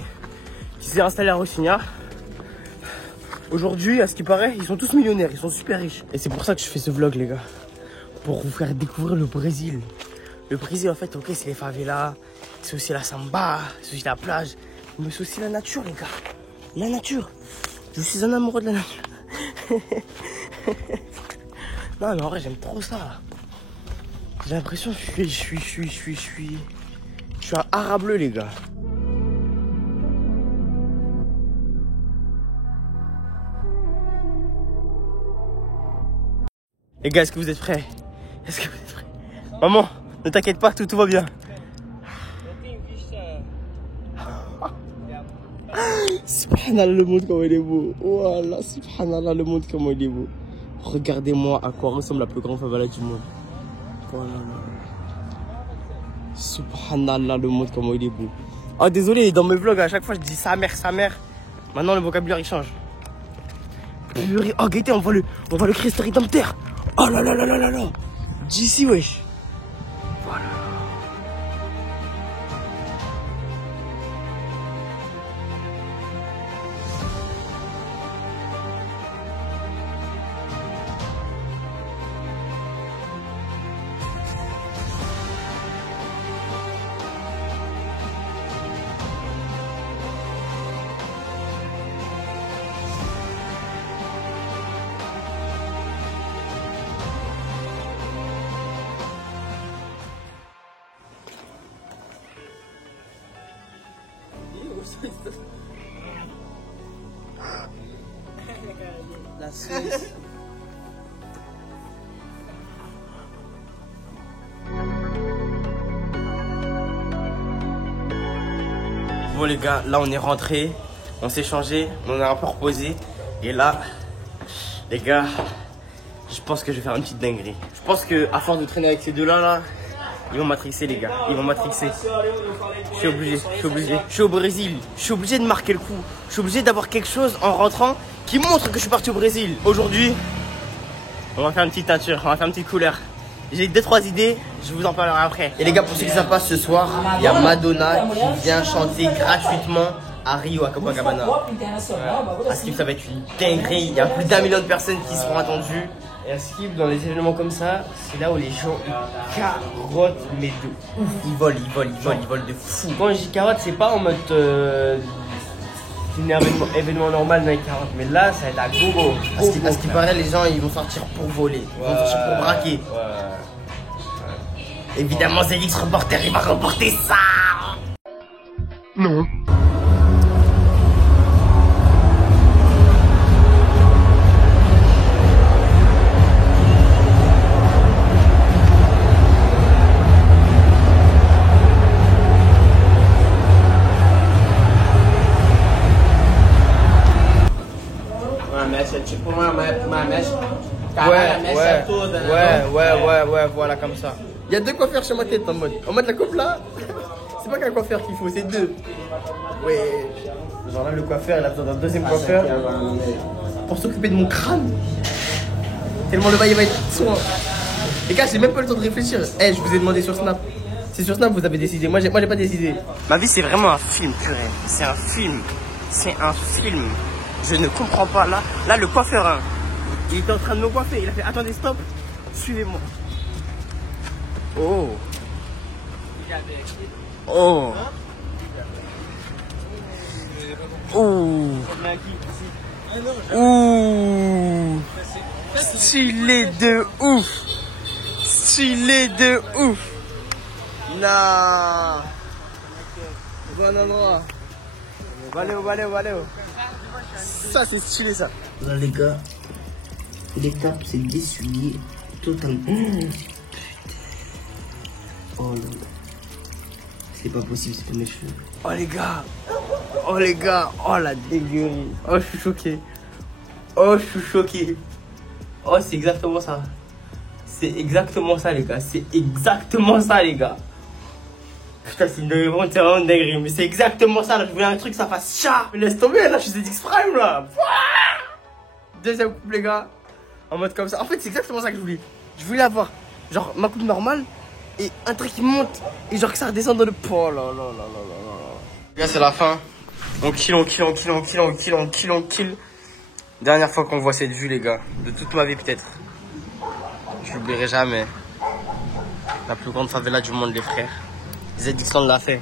qui s'est installée à Rocinha. Aujourd'hui, à ce qui paraît, ils sont tous millionnaires, ils sont super riches. Et c'est pour ça que je fais ce vlog, les gars. Pour vous faire découvrir le Brésil. Le Brésil, en fait, ok, c'est les favelas, c'est aussi la samba, c'est aussi la plage, mais c'est aussi la nature, les gars. La nature. Je suis un amoureux de la nature. Non, mais en vrai, j'aime trop ça. J'ai l'impression que je suis un arabe bleu, les gars. Les gars, est-ce que vous êtes prêts? Est-ce que vous êtes prêts? Maman, ne t'inquiète pas, tout va bien. Subhanallah, le monde comment il est beau. Voilà, subhanallah, le monde comment il est beau. Regardez-moi à quoi ressemble la plus grande favela du monde. Voilà. Subhanallah, le monde comment il est beau. Oh, désolé, dans mes vlogs, à chaque fois je dis sa mère, sa mère. Maintenant, le vocabulaire il change. Purée. Oh, Gaëté, on voit le Christ rédempteur. Oh là là là là là là. D'ici, wesh. Voilà. La Suisse. Bon les gars, là on est rentré, on s'est changé, on a un peu reposé. Et là, les gars, je pense que je vais faire une petite dinguerie. Je pense que à force de traîner avec ces deux-là, ils vont matrixer les gars, ils vont matrixer. Je suis obligé. Je suis au Brésil, je suis obligé de marquer le coup. Je suis obligé d'avoir quelque chose en rentrant qui montre que je suis parti au Brésil. Aujourd'hui, on va faire une petite teinture, on va faire une petite couleur. J'ai 2-3 idées, je vous en parlerai après. Et les gars, pour ceux qui ne savent pas, ce soir, il y a Madonna qui vient chanter gratuitement à Rio, à Copacabana. À Skip, ça va être une dinguerie. Il y a plus d'1 million de personnes qui seront attendues. Et à Skip, dans les événements comme ça, c'est là où les gens ils carottent, mais de ouf. Ils volent de fou. Quand je dis carotte, c'est pas en mode c'est un événement normal dans les carottes, mais là, ça va être à gogo. À ce qui paraît, les gens ils vont sortir pour voler, ils vont sortir pour braquer. Évidemment, Zélix reporter, il va reporter ça. Non. Tipo uma mecha. Ouais, voilà, comme ça. Il y a 2 coiffeurs sur ma tête en mode la coupe là. C'est pas qu'un coiffeur qu'il faut, c'est 2. Ouais. Genre là, le coiffeur, il a besoin d'un 2e coiffeur pour s'occuper de mon crâne. Tellement le bail va être soin. Les gars, j'ai même pas le temps de réfléchir. Je vous ai demandé sur Snap. C'est sur Snap vous avez décidé. Moi, j'ai pas décidé. Ma vie, c'est vraiment un film, purée. C'est un film. Je ne comprends pas. Là le coiffeur, hein, il était en train de me coiffer. Il a fait attendez, stop, suivez-moi. Oh. Oh. Oh. Ouh. Stylé de ouf. Stylé de ouf. Non. Bon endroit. Valeu. Ça c'est stylé ça. Là les gars, l'étape c'est d'essuyer totalement. Oh là là. C'est pas possible, c'est pour mes cheveux. Oh les gars, oh la dégueulerie. Oh je suis choqué. Oh c'est exactement ça. C'est exactement ça les gars. Putain c'est vraiment dinguerie. Mais c'est exactement ça là. Je voulais un truc ça fasse chat. Mais laisse tomber là, je suis ZX Prime là. Deuxième coupe les gars. En mode comme ça. En fait c'est exactement ça que je voulais. Je voulais avoir genre ma coupe normale et un truc qui monte et genre que ça redescend dans le... Oh là là. Les gars c'est la fin. On kill. Dernière fois qu'on voit cette vue les gars. De toute ma vie peut-être. Je l'oublierai jamais. La plus grande favela du monde les frères. ZX on l'a fait.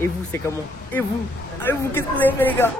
Et vous c'est comment? Et vous qu'est-ce que vous avez fait les gars?